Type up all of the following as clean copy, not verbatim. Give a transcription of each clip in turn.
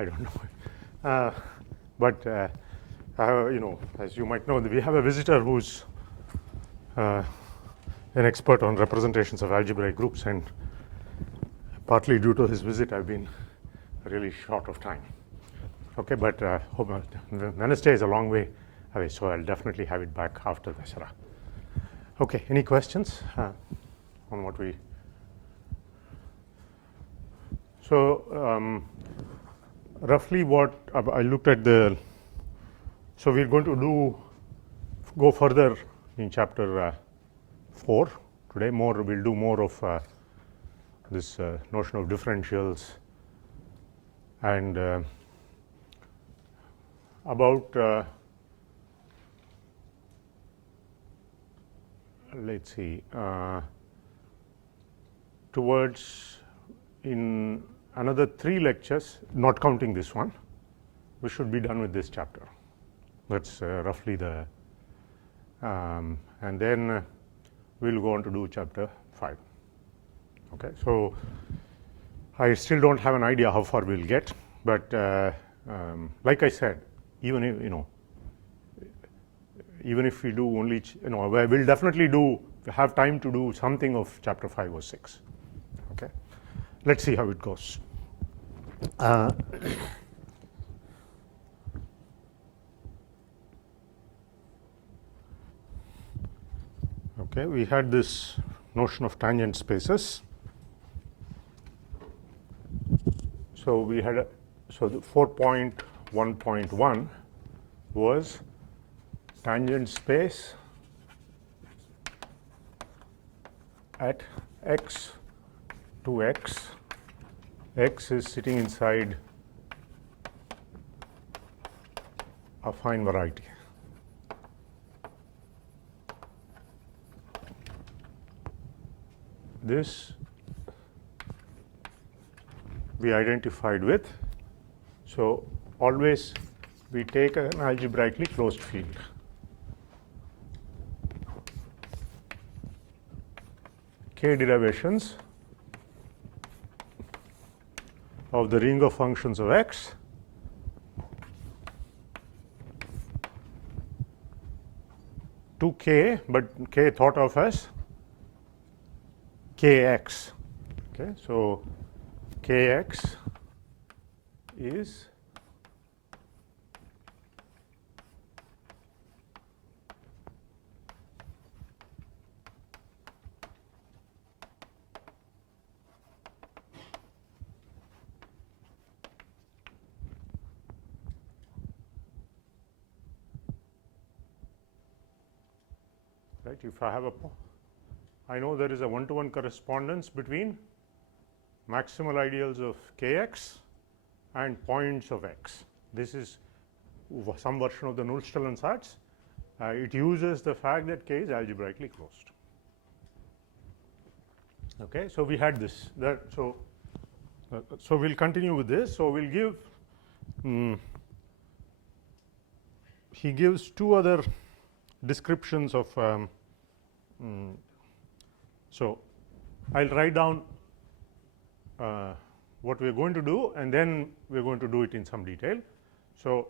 I don't know. But as you might know, we have a visitor who's an expert on representations of algebraic groups, and partly due to his visit, I've been really short of time. Okay, but Wednesday is a long way away, so I'll definitely have it back after Dasara. Okay, any questions on what we? So roughly what I looked at the. So we're going to go further in chapter 4 today. We'll do more of this notion of differentials and about let's see, towards in another 3 lectures, not counting this one, we should be done with this chapter. That's roughly the and then we'll go on to do chapter 5. Okay, so I still don't have an idea how far we'll get, but like I said, even if even if we do only we'll definitely have time to do something of chapter 5 or 6. Okay, let's see how it goes. Okay, we had this notion of tangent spaces. So we had so the 4.1.1 was tangent space at x to x. X is sitting inside a fine variety. This we identified with. So always we take an algebraically closed field. K derivations of the ring of functions of x to k, but k thought of as kx. Okay, so kx is right. If I have I know there is a one-to-one correspondence between maximal ideals of kx and points of x. This is some version of the Nullstellensatz. It uses the fact that k is algebraically closed. Okay, so we had this. So we'll continue with this. So we'll give. He gives 2 other descriptions of. So I'll write down what we are going to do, and then we are going to do it in some detail. So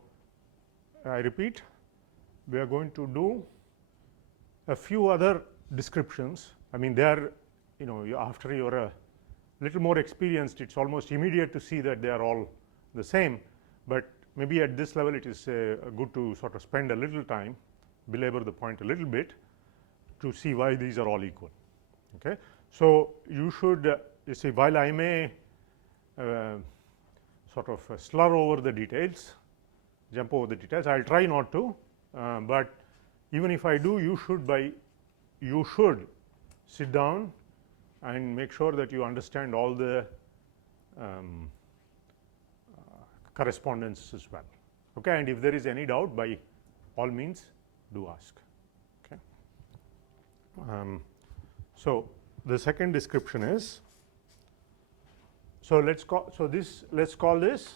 I repeat, we are going to do a few other descriptions. I mean, they are, after you're a little more experienced, it's almost immediate to see that they are all the same. But maybe at this level, it is good to sort of spend a little time, belabor the point a little bit, to see why these are all equal. Okay, so you should you see, while I may sort of slur over the details, jump over the details, I'll try not to, but even if I do, you should sit down and make sure that you understand all the correspondences as well. Okay, and if there is any doubt, by all means do ask. Okay. So the second description is, so let's call this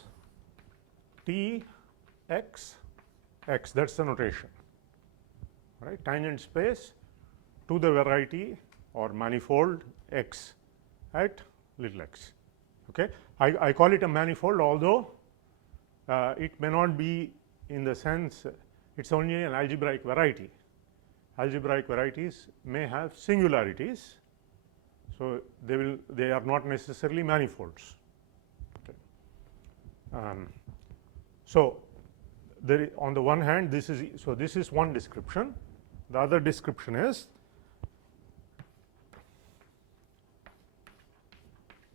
T x x, that's the notation, right? Tangent space to the variety or manifold x at little x. Okay, I call it a manifold, although it may not be in the sense it is only an algebraic variety. Algebraic varieties may have singularities. So, they are not necessarily manifolds. So, there is, on the one hand, this is one description. The other description is,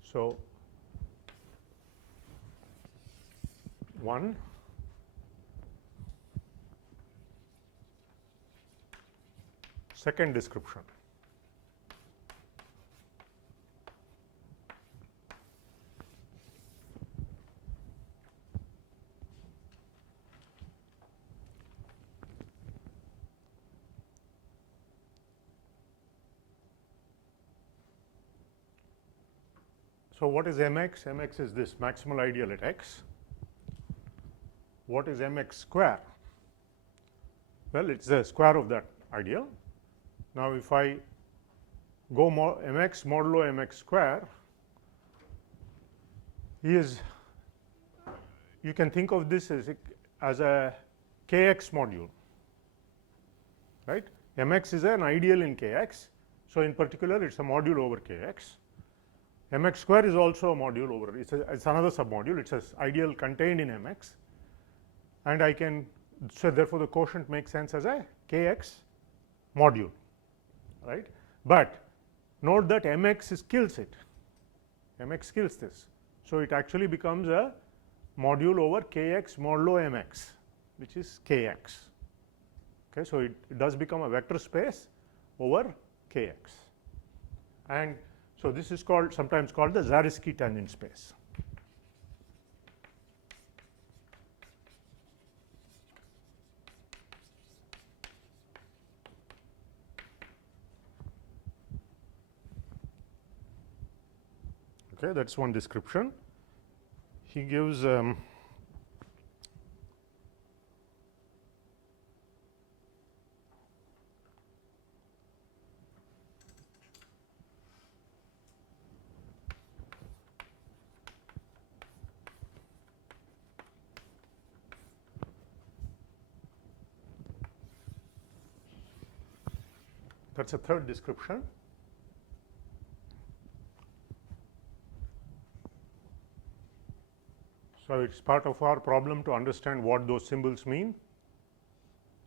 so one second description. So, what is mx? Mx is this maximal ideal at x. What is mx square? Well, it is the square of that ideal. Now, if I go mx modulo mx square is, you can think of this as a kx module, right. Mx is an ideal in kx. So, in particular it is a module over kx. Mx square is also a module over, it is another submodule, it is an ideal contained in Mx, and I can, so therefore the quotient makes sense as a kx module, right. But note that Mx kills it, Mx kills this. So, it actually becomes a module over kx modulo Mx, which is kx. Okay. So, it does become a vector space over kx, and so this is called, sometimes called the Zariski tangent space. Okay, that is one description. He gives that is a third description. So, it is part of our problem to understand what those symbols mean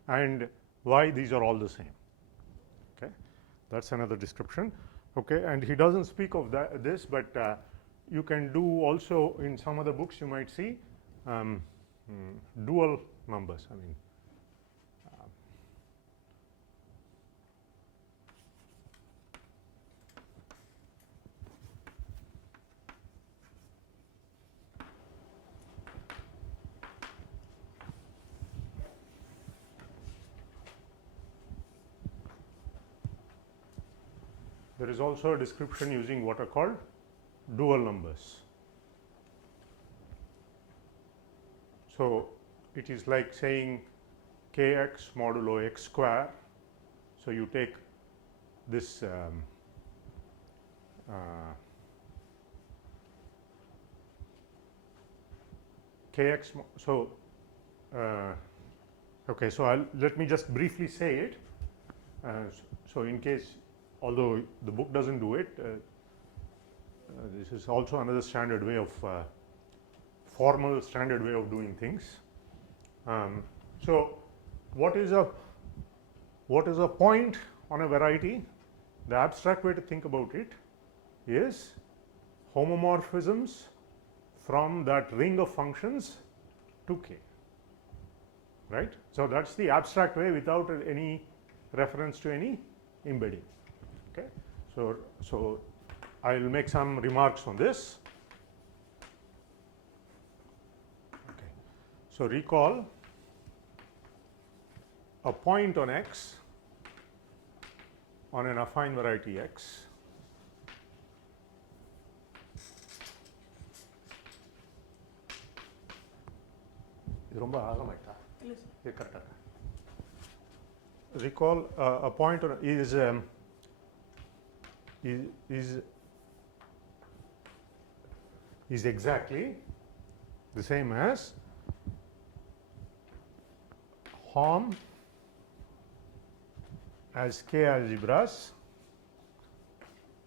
and why these are all the same. Okay. That is another description. Okay. And he does not speak of this, but you can do also in some other books you might see dual numbers. I mean, there is also a description using what are called dual numbers. So, it is like saying kx modulo x square. So, you take this kx. So, okay. So, let me just briefly say it. So, in case, although the book does not do it, this is also another standard way of formal standard way of doing things. So, what is a point on a variety? The abstract way to think about it is homomorphisms from that ring of functions to k, right. So, that is the abstract way without any reference to any embedding. Okay. So, I will make some remarks on this. Okay. So, recall a point on x on an affine variety x recall a point on is exactly the same as form as K algebras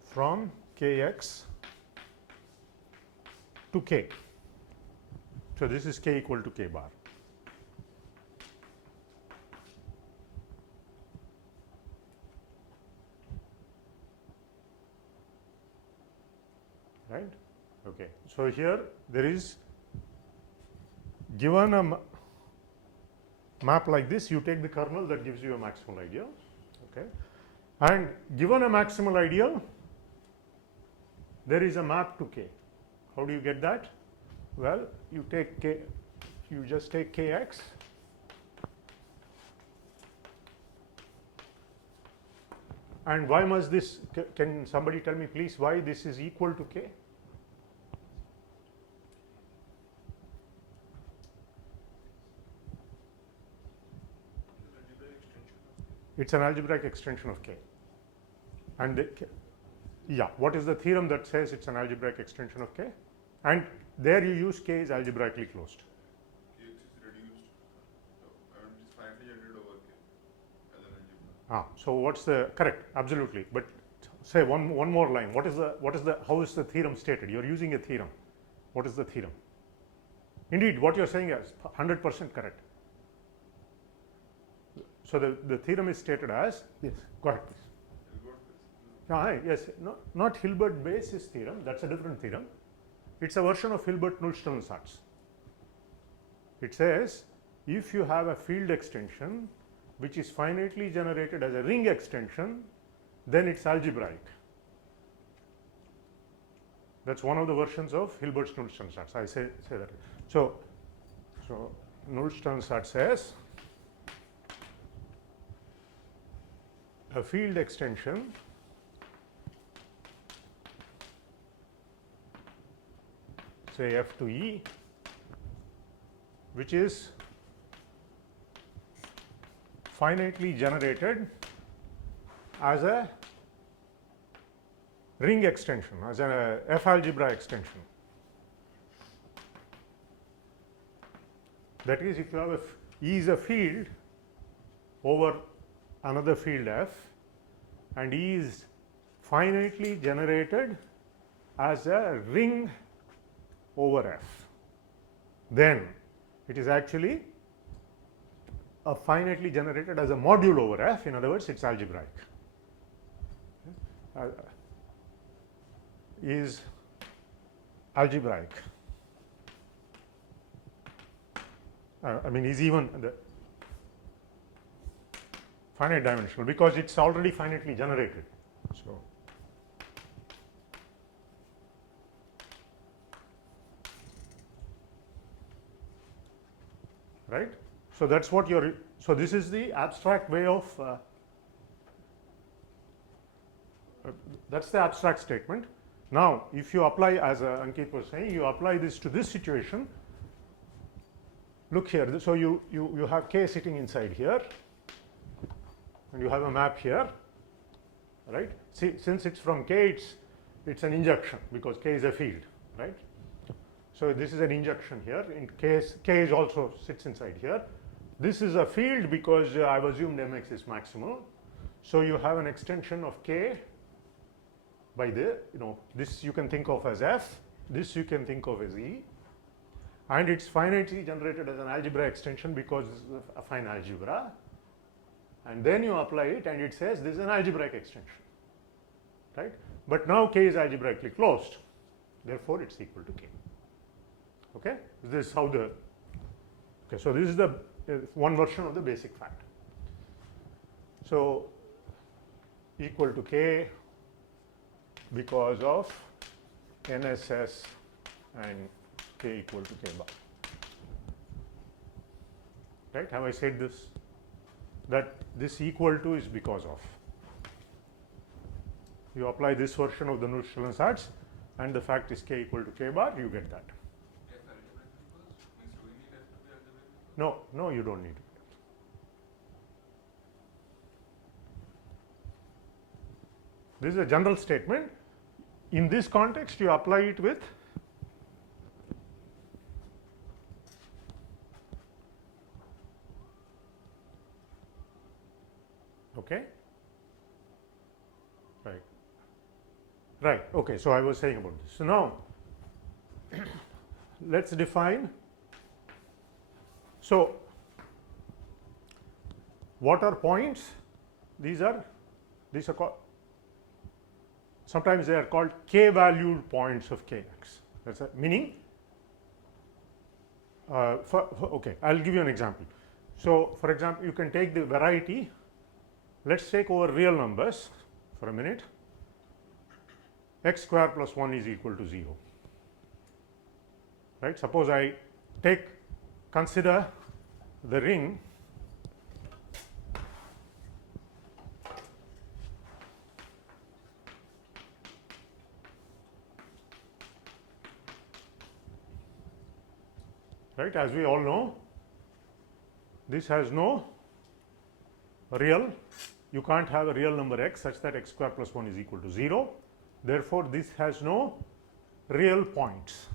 from Kx to K. So, this is K equal to K bar. Right. Okay. So, here there is given a map like this, you take the kernel that gives you a maximal ideal, okay, and given a maximal ideal there is a map to K. How do you get that? Well, you take K, you just take Kx and why must this, can somebody tell me please why this is equal to K? It's an algebraic extension of K. And yeah, what is the theorem that says it's an algebraic extension of K? And there you use K is algebraically closed. Kx is reduced, and it is finally generated over K as an algebra. So what's the correct? Absolutely. But say one more line. What is the how is the theorem stated? You're using a theorem. What is the theorem? Indeed, what you're saying is 100% correct. So the theorem is stated as, yes, go ahead please. Yes, no, not Hilbert basis theorem, that's a different theorem. It's a version of Hilbert-Nullstellensatz. It says if you have a field extension which is finitely generated as a ring extension, then it's algebraic. That's one of the versions of Hilbert-Nullstellensatz. I say that. So Nullstellensatz says a field extension say F to E, which is finitely generated as a ring extension, as an F algebra extension. That is, if you have E is a field over another field F and E is finitely generated as a ring over F, then it is actually a finitely generated as a module over F. In other words, it's algebraic. Is algebraic. I mean, is even the finite dimensional because it's already finitely generated. So, right. So, that's what you're, so this is the abstract way of, that's the abstract statement. Now, if you apply, as Ankit was saying, you apply this to this situation, look here. So, you have K sitting inside here and you have a map here, right. See, since it's from K, it's an injection because K is a field, right. So, this is an injection here. In case K is also sits inside here. This is a field because I've assumed Mx is maximal. So, you have an extension of K by the, this you can think of as F, this you can think of as E, and it's finitely generated as an algebra extension because this is a fine algebra, and then you apply it and it says this is an algebraic extension, right. But now K is algebraically closed, therefore it's equal to K. Okay, this is how the, okay, so this is the one version of the basic fact. So, equal to K because of NSS and K equal to K bar, right. Have I said this? That this equal to is because of. You apply this version of the Nullstellensatz and the fact is K equal to K bar, you get that. No, you don't need it. This is a general statement. In this context, you apply it with Okay. Right. Okay. So I was saying about this. So now let's define. So what are points? These are called, sometimes they are called k valued points of kx. That's a meaning. Okay, I'll give you an example. So for example, you can take the variety. Let's take over real numbers for a minute. X square plus 1 is equal to 0. Right? Suppose I consider the ring right. As we all know, this has no real, you can't have a real number x such that x square plus 1 is equal to 0. Therefore, this has no real points.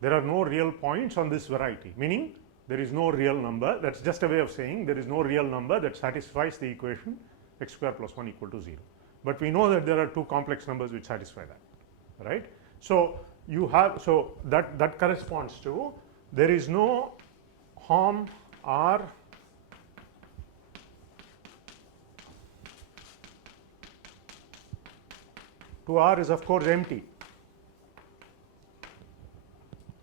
There are no real points on this variety, meaning there is no real number. That's just a way of saying there is no real number that satisfies the equation x square plus 1 equal to 0. But we know that there are two complex numbers which satisfy that, right? So you have, so that corresponds to there is no Hom R to R is of course empty,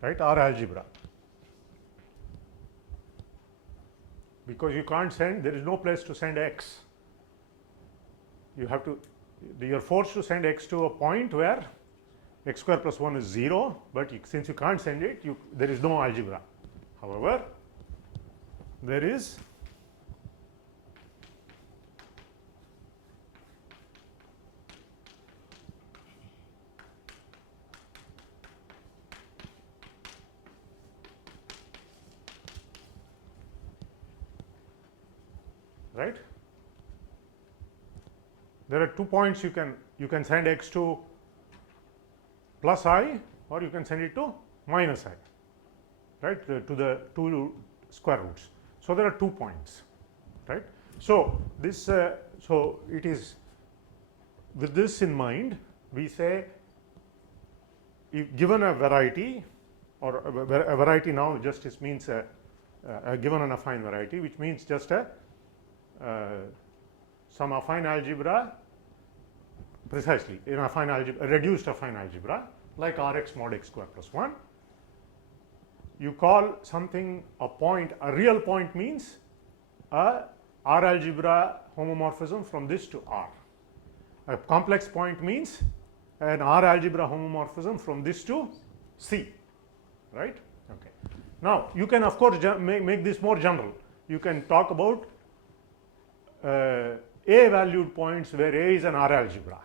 right? R algebra, because you can't send, there is no place to send x. You have to, you are forced to send x to a point where x square plus 1 is 0, but since you can't send it, there is no algebra. However, there is right. There are 2 points you can send x to plus I, or you can send it to minus I, right, to the 2 square roots. So there are 2 points, right. So this so it is, with this in mind, we say if given a variety, or a variety now just means a given an affine variety, which means just a some affine algebra, precisely in affine algebra, a reduced affine algebra like Rx mod x square plus 1. You call something a point, a real point means a R algebra homomorphism from this to R. A complex point means an R algebra homomorphism from this to C, right? Okay. Now you can of course make this more general. You can talk about A valued points where A is an R algebra.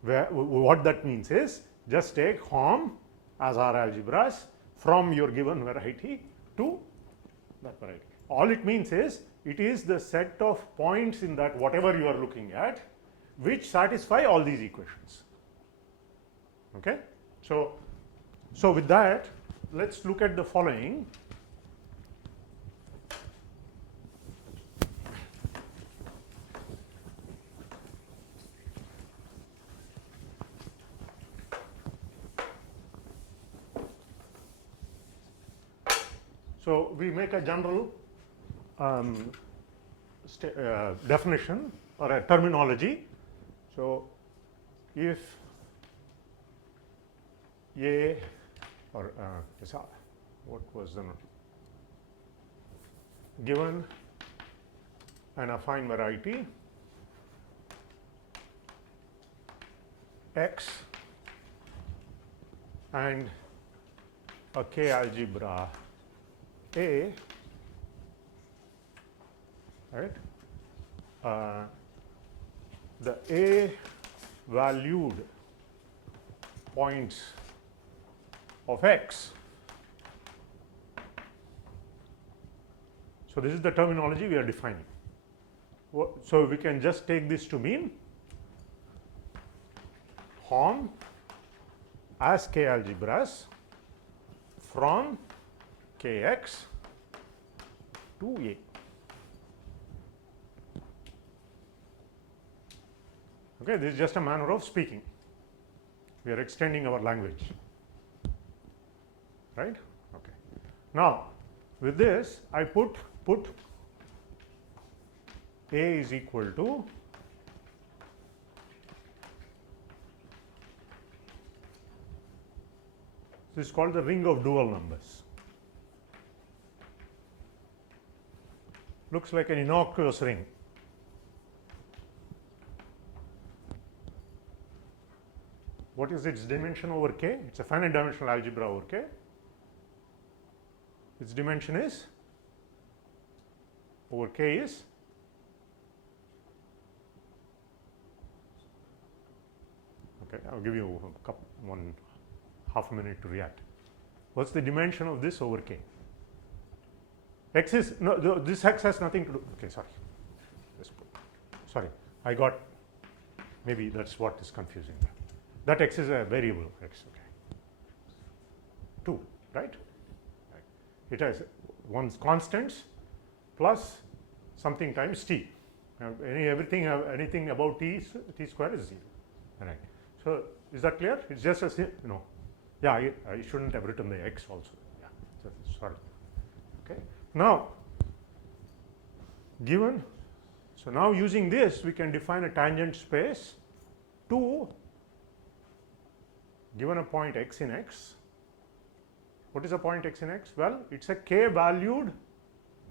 Where what that means is just take Hom as R algebras from your given variety to that variety. All it means is it is the set of points in that whatever you are looking at which satisfy all these equations. Okay. So with that, let's look at the following. So we make a general definition or a terminology. So if A or what was the note? Given an affine variety X and a K algebra A, right? The A valued points of X. So this is the terminology we are defining. So we can just take this to mean Hom as K algebras from Kx to A. Okay, this is just a manner of speaking. We are extending our language, right? Okay. Now, with this, I put A is equal to this is called the ring of dual numbers. Looks like an innocuous ring. What is its dimension over K? It's a finite dimensional algebra over K. Its dimension is over K is okay. I'll give you one half a minute to react. What's the dimension of this over K? X is no. This X has nothing to do. Okay, sorry. Sorry, I got. Maybe that's what is confusing. That X is a variable X. Okay. 2, right? It has one's constants plus something times t. Anything above t square is 0. Right. So is that clear? It's just a yeah. I shouldn't have written the X also. Yeah. So, sorry. Okay. Now, so now using this, we can define a tangent space to given a point x in X. What is a point x in X? Well, it's a k valued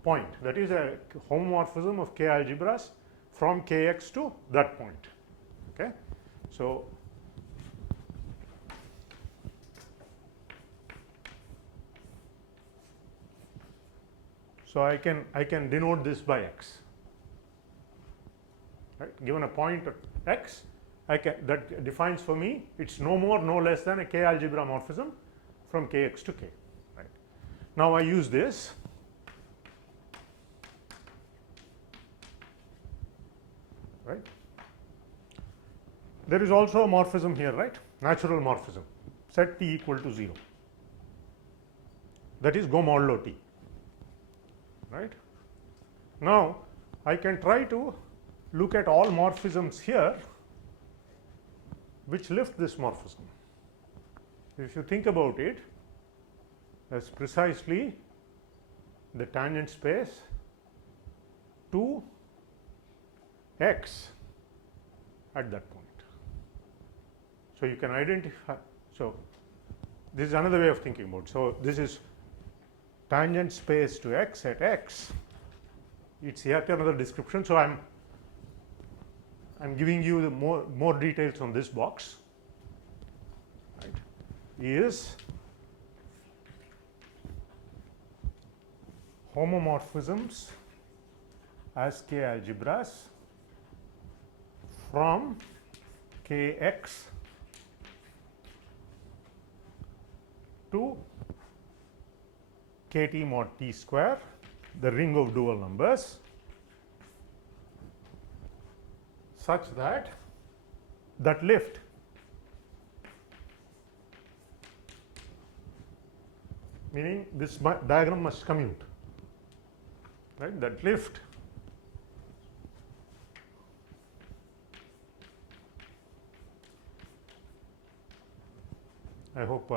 point. That is a homomorphism of k algebras from kx to that point. Okay. So I can denote this by x. Right? Given a point at x, that defines for me it's no more no less than a k algebra morphism from kx to k. Right? Now I use this. Right? There is also a morphism here, right? Natural morphism. Set t equal to 0. That is go modulo t. Right? Now I can try to look at all morphisms here which lift this morphism. If you think about it, as precisely the tangent space to x at that point. So you can identify. So this is another way of thinking about. So this is tangent space to x at x. It's yet another description. So I'm giving you the more details on this box. Right? Is homomorphisms as k algebras from kx to kt mod t square, the ring of dual numbers, such that lift meaning this diagram must commute, right? That lift I hope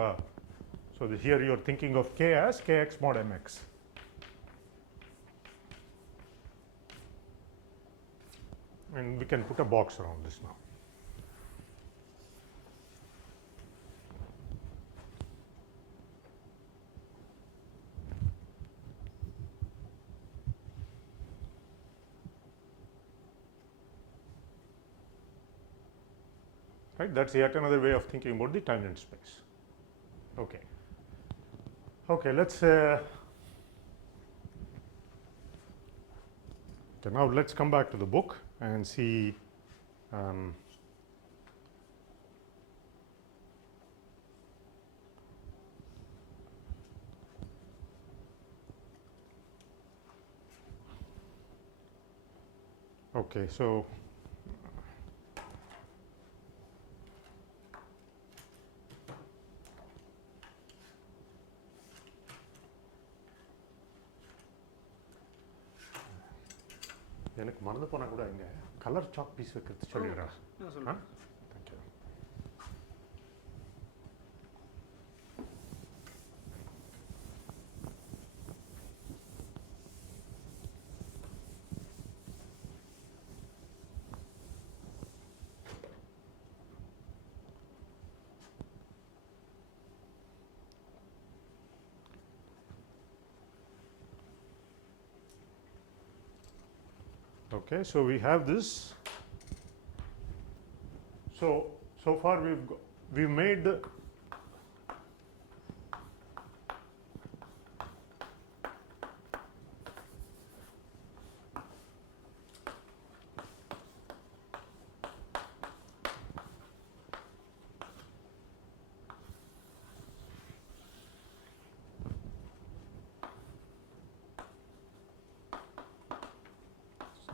so here you are thinking of k as kx mod mx. And we can put a box around this now. Right? That's yet another way of thinking about the tangent space. Okay. Okay, let's okay, now let's come back to the book and see okay, so எனக்கு மறந்து போனா கூட இங்க colour chalk piece வைக்கிறது சொல்லிடுறேன். சொல்லுங்கள். Thank you. Okay, so we have this. So far we've made the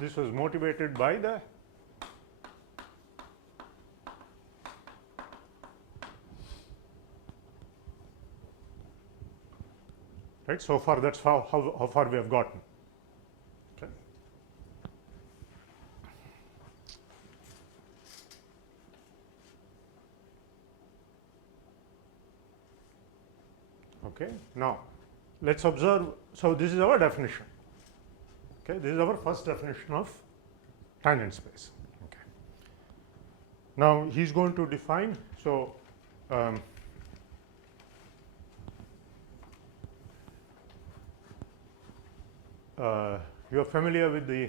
this was motivated by the right. So far that's how far we have gotten. Okay. Okay. Now let's observe. So this is our definition. Okay, this is our first definition of tangent space. Okay. Now he is going to define. So you are familiar with the.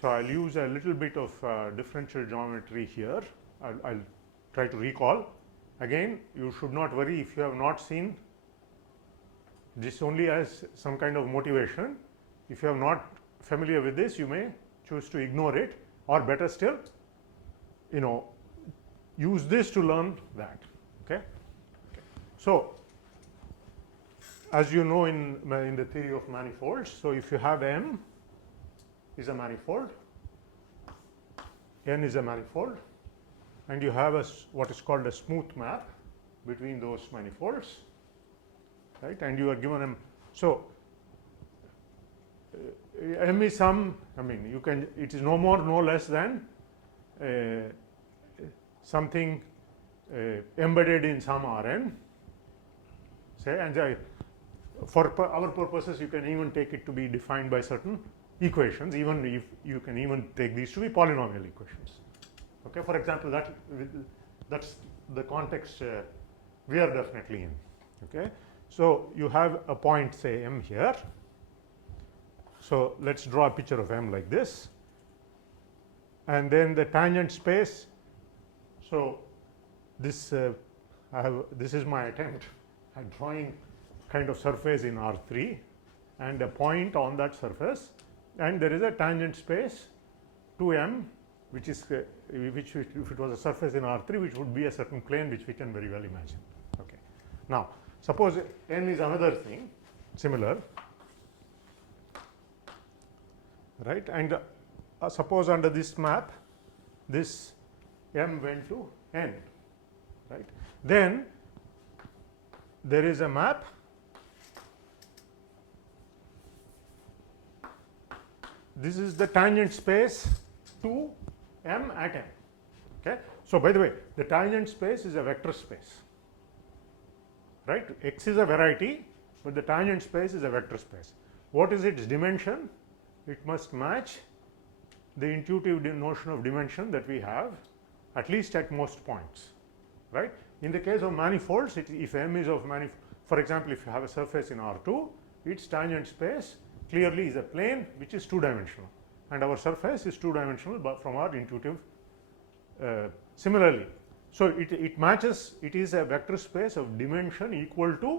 So I'll use a little bit of differential geometry here. I'll try to recall. Again, you should not worry if you have not seen this only as some kind of motivation. If you are not familiar with this, you may choose to ignore it, or better still, use this to learn that. Okay. So as you know in the theory of manifolds, so if you have M is a manifold, N is a manifold, and you have what is called a smooth map between those manifolds. Right, and you are given M. So M is some. I mean, you can. It is no more, no less than something embedded in some Rn. Say, and for our purposes, you can even take it to be defined by certain equations. Even if you can even take these to be polynomial equations. Okay. For example, that's the context we are definitely in. Okay. So you have a point, say M here. So let's draw a picture of M like this, and then the tangent space. So this this is my attempt at drawing kind of surface in R3 and a point on that surface, and there is a tangent space to M, which is which if it was a surface in R3, which would be a certain plane which we can very well imagine. Okay. Now suppose N is another thing similar, right, and suppose under this map this M went to N, right. Then there is a map this is the tangent space to M at M. Okay. So by the way, the tangent space is a vector space, right. X is a variety, but the tangent space is a vector space. What is its dimension? It must match the intuitive notion of dimension that we have, at least at most points, right. In the case of manifolds, if M is of for example, if you have a surface in R2, its tangent space clearly is a plane which is two-dimensional, and our surface is two-dimensional from our intuitive. Similarly, so it matches, it is a vector space of dimension equal to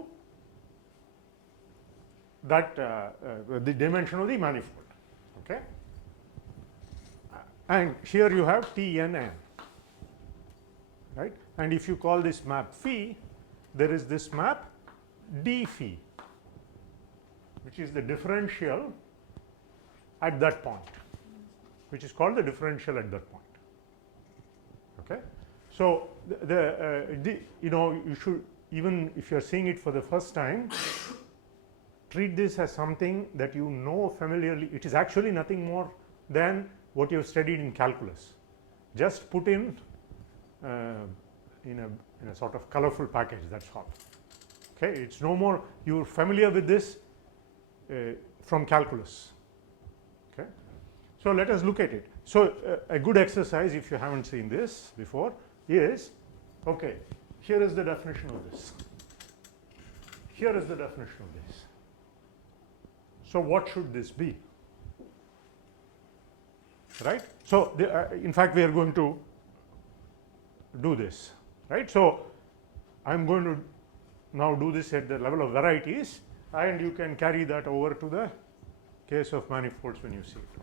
that the dimension of the manifold. Okay. And here you have T n n, right, and if you call this map phi, there is this map d phi, which is the differential at that point, which is called the differential at that point. Okay. So you should, even if you are seeing it for the first time, treat this as something that you know familiarly. It is actually nothing more than what you have studied in calculus, just put in a sort of colorful package, that's all. Okay, it's no more, you are familiar with this from calculus. Okay, so let us look at it. So a good exercise, if you haven't seen this before, is, okay, here is the definition of this, here is the definition of this. So what should this be, right? So in fact we are going to do this, right? So I am going to now do this at the level of varieties, and you can carry that over to the case of manifolds when you see it. Okay.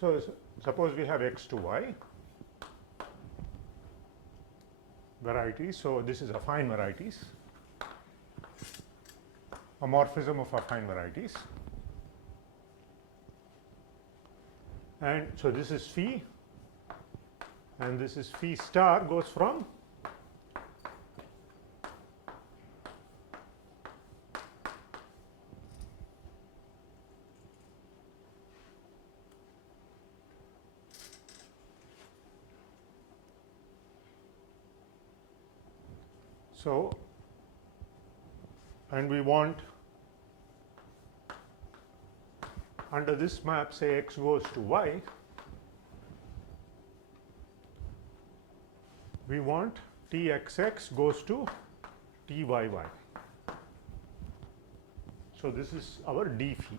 So suppose we have x to y varieties. So this is affine varieties, a morphism of affine varieties, and so this is phi, and this is phi star goes from so, and we want under this map, say x goes to y, we want txx goes to tyy. So this is our d phi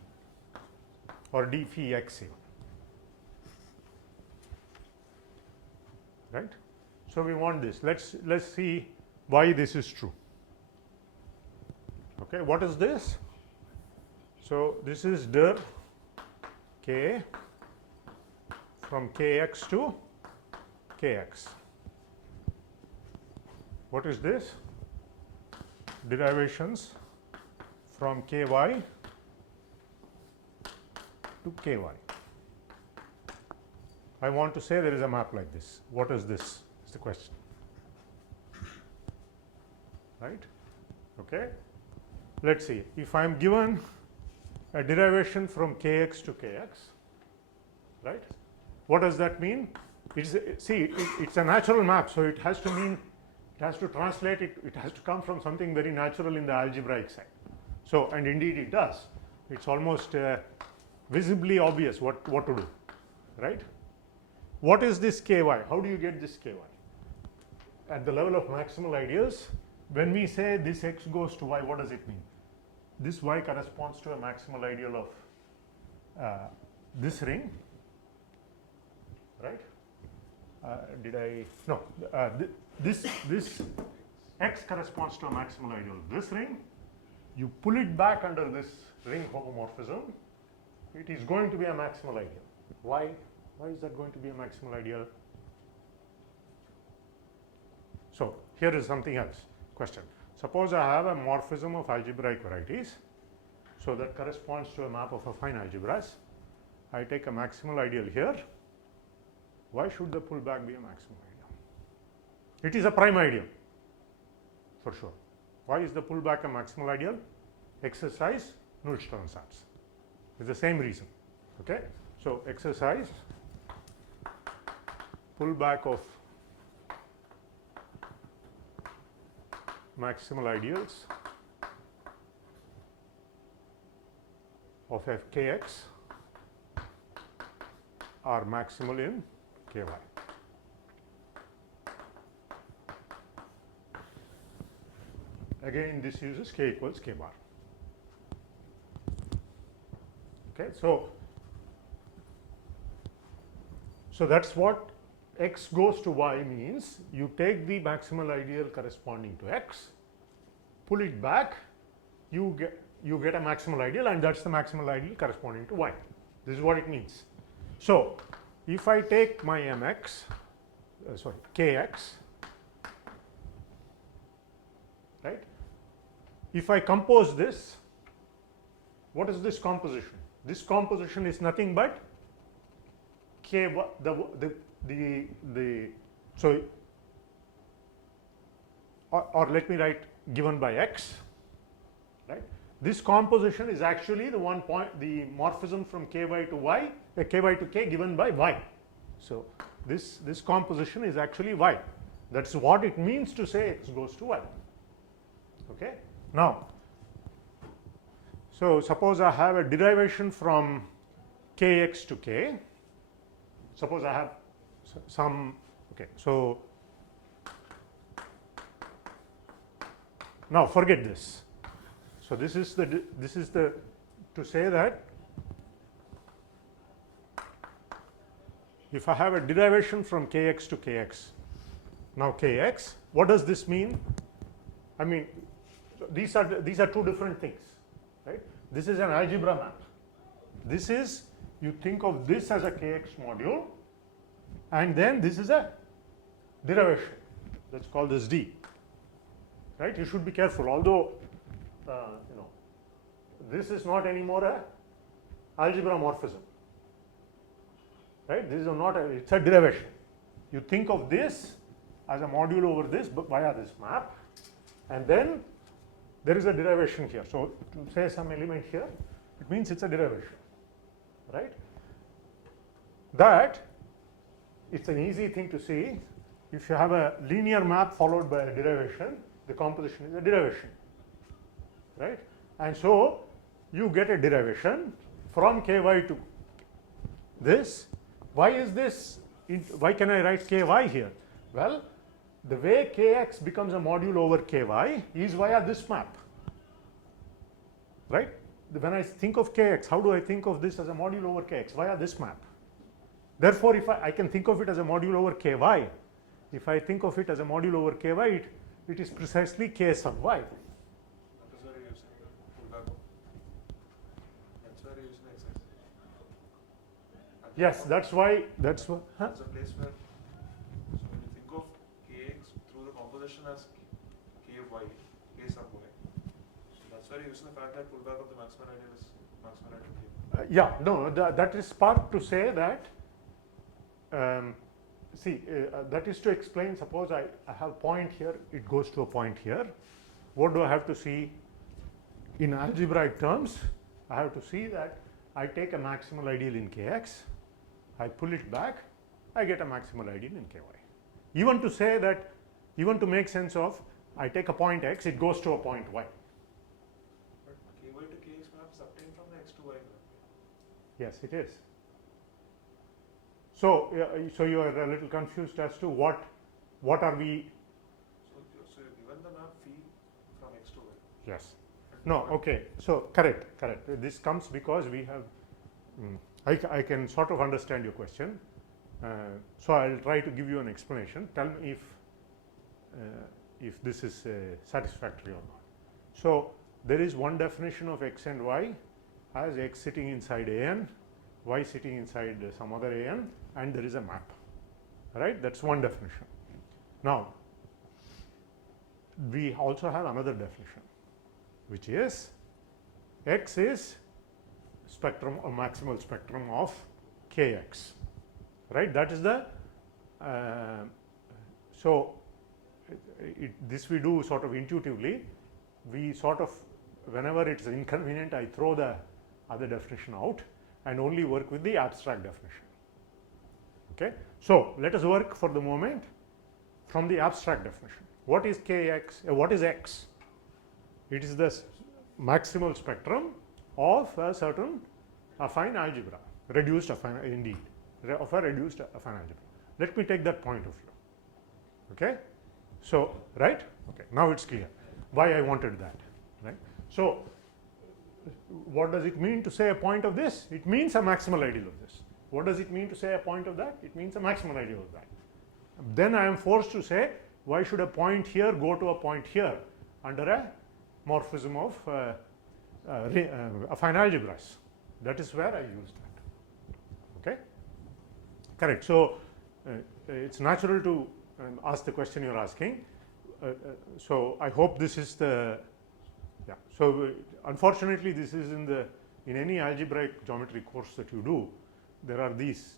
or d phi x even, right? So we want this. Let's see why this is true. Okay, what is this? So this is dir k from kx to kx. What is this? Derivations from ky to ky. I want to say there is a map like this. What is this? Is the question. Right? Okay. Let's see. If I am given a derivation from kx to kx, right? What does that mean? It's it's a natural map, so it has to mean, it has to translate it. It has to come from something very natural in the algebraic side. So, and indeed it does. It's almost visibly obvious what to do, right? What is this ky? How do you get this ky? At the level of maximal ideals, when we say this x goes to y, what does it mean? This y corresponds to a maximal ideal of this ring, right? This x corresponds to a maximal ideal of this ring. You pull it back under this ring homomorphism, it is going to be a maximal ideal. Why? Why is that going to be a maximal ideal? So here is something else. Question. Suppose I have a morphism of algebraic varieties, so that corresponds to a map of affine algebras. I take a maximal ideal here. Why should the pullback be a maximal ideal? It is a prime ideal for sure. Why is the pullback a maximal ideal? Exercise Nullstellensatz. It's the same reason. Okay. So exercise pullback of maximal ideals of fkx are maximal in ky. Again, this uses k equals k bar. Okay, so that's what x goes to y means. You take the maximal ideal corresponding to x, pull it back, you get a maximal ideal, and that's the maximal ideal corresponding to y. This is what it means. So if I take my kx right? If I compose this, what is this composition? This composition is nothing but k so or let me write given by x, right? This composition is actually the the morphism from ky to y, ky to k given by y. So this composition is actually y. That's what it means to say x goes to y. Okay. Now, so suppose I have a derivation from kx to k. Suppose I have some, okay, so now forget this. So this is the to say that if I have a derivation from kx to kx, now kx, what does this mean? I mean, these are two different things, right? This is an algebra map. This is, you think of this as a kx module, and then this is a derivation. Let's call this d, right? You should be careful, although you know, this is not anymore a algebra morphism, right? This is not a, it's a derivation. You think of this as a module over this via this map, and then there is a derivation here. So to say some element here, it means it's a derivation, right? That it's an easy thing to see. If you have a linear map followed by a derivation, the composition is a derivation, right? And so you get a derivation from ky to this. Why is this? Why can I write ky here? Well, the way kx becomes a module over ky is via this map, right? When I think of kx, how do I think of this as a module over kx? Via this map. Therefore, if I can think of it as a module over ky, if I think of it as a module over ky, it is precisely k sub y. That is where you use pullback. That's where you use the exercise. Yes, that's why. That's what. Huh? It's a place where, so when you think of kx through the composition as ky, k sub y. So that's where you use the fact that pullback of the maximum ideal is maximum ideal k. Yeah, no, that is part to say that. That is to explain, suppose I have a point here, it goes to a point here. What do I have to see? In algebraic terms, I have to see that I take a maximal ideal in kx, I pull it back, I get a maximal ideal in ky. Even to say that, even to make sense of, I take a point x, it goes to a point y. But ky to kx map is obtained from the x to y map. Yes, it is. So, so you are a little confused as to what are we? So you're given the map phi from x to y. Yes. No. Okay. So correct. This comes because we have. I can sort of understand your question. So I'll try to give you an explanation. Tell me if this is satisfactory or not. So there is one definition of x and y as x sitting inside an, y sitting inside some other an, and there is a map, right? That's one definition. Now we also have another definition, which is x is spectrum or maximal spectrum of kx, right? That is the this we do sort of intuitively. We sort of, whenever it's inconvenient, I throw the other definition out and only work with the abstract definition. Okay, so let us work for the moment from the abstract definition. What is kx? What is x? It is the maximal spectrum of a certain affine algebra, reduced affine, indeed, of a reduced affine algebra. Let me take that point of view. Okay, so right. Okay, now it's clear why I wanted that. Right. So what does it mean to say a point of this? It means a maximal ideal of this. What does it mean to say a point of that? It means a maximal ideal of that. Then I am forced to say, why should a point here go to a point here under a morphism of affine algebras? That is where I use that. Okay, correct. So it's natural to ask the question you're asking. so I hope this is the, yeah. So unfortunately, this is in any algebraic geometry course that you do, there are these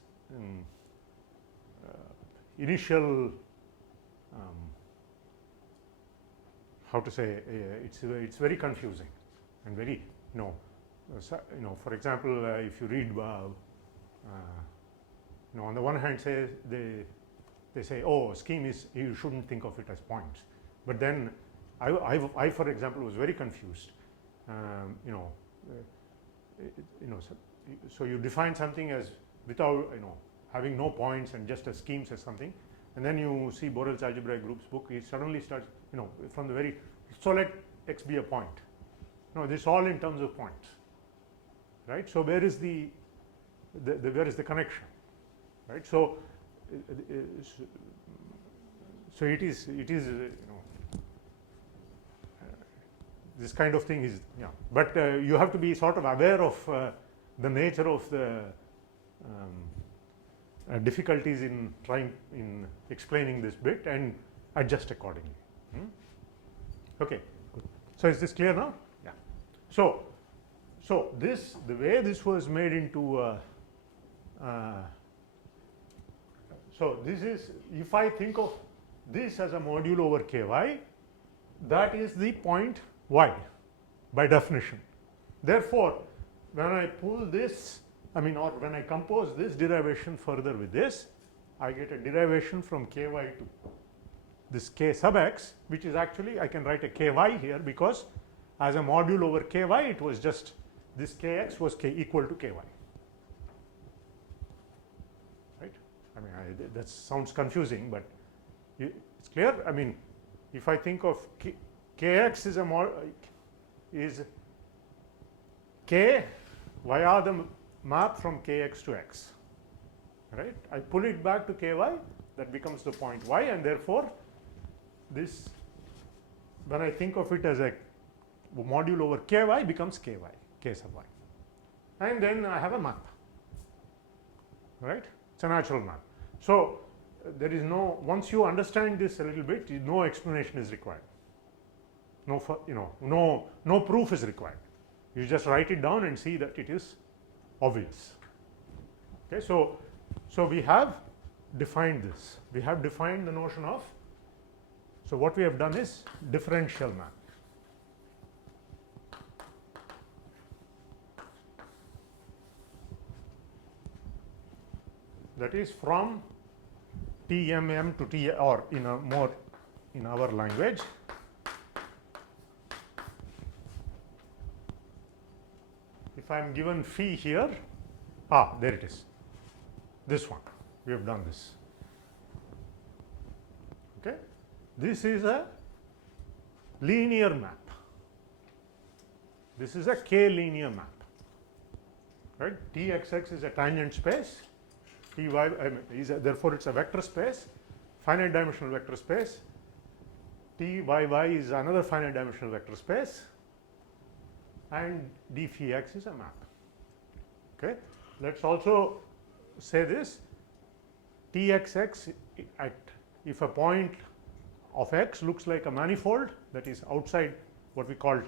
initial how to say, it's very confusing and very, for example, if you read on the one hand they say, oh, a scheme is, you shouldn't think of it as points, but then I for example was very confused. So you define something as without having no points and just as schemes as something, and then you see Borel's algebraic groups book, it suddenly starts from the very, so let x be a point. No, this is all in terms of points, right? So where is where is the connection, right? So so it is this kind of thing is, but you have to be sort of aware of the nature of the difficulties in explaining this bit and adjust accordingly. Okay, good. So is this clear now? Yeah. So this, the way this was made into so this is, if I think of this as a module over ky, that is the point y by definition. Therefore, when I pull this, or when I compose this derivation further with this, I get a derivation from ky to this k sub x, which is actually, I can write a ky here, because as a module over ky, it was just this kx was equal to ky. Right? That sounds confusing, but it's clear. If I think of kx is k via the map from kx to x, right? I pull it back to ky, that becomes the point y, and therefore this, when I think of it as a module over ky, becomes ky, k sub y, and then I have a map, right? It's a natural map. So there is no, once you understand this a little bit, no explanation is required. No proof is required. You just write it down and see that it is obvious. Okay, so we have defined this. We have defined the notion of, so what we have done is differential map. That is from TMM to T, or in our language, if I am given phi here, there it is, this one, we have done this. Okay, this is a linear map. This is a k linear map, right? Txx is a tangent space, Ty therefore it's a vector space, finite dimensional vector space. Tyy is another finite dimensional vector space, and d phi x is a map. Okay, let's also say this: Txx at, if a point of x looks like a manifold that is outside what we call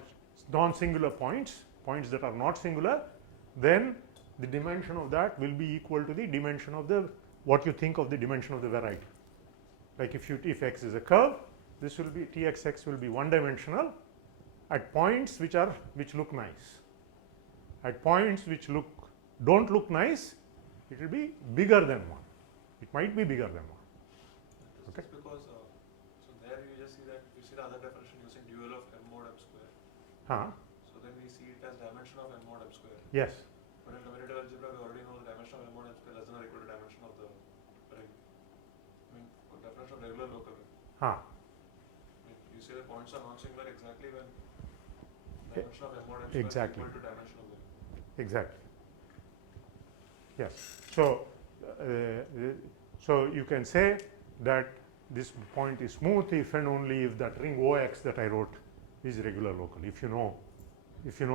non-singular points that are not singular, then the dimension of that will be equal to the dimension of the, what you think of the dimension of the variety. Like if x is a curve, this will be, Txx will be one dimensional at points which look nice. At points which don't look nice, it will be bigger than 1. It might be bigger than 1. Okay. Just because so there you just see that you see the other definition using dual of m mod m square. So then we see it as dimension of m mod m square. Yes. But in commutative algebra, we already know the dimension of m mod m square less than or equal to dimension of the ring. Definition of regular local ring. You say the points are non-singular exactly when dimension of m mod m square is equal to dimension of the ring. Exactly. Yes. So you can say that this point is smooth if and only if that ring OX that I wrote is regular local. If you know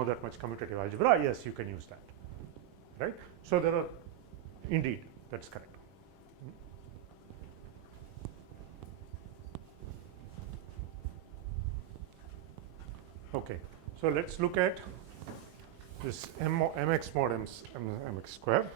that much commutative algebra, yes, you can use that. Right? So there are, indeed, that's correct. Okay, so let's look at this mx mod mx square.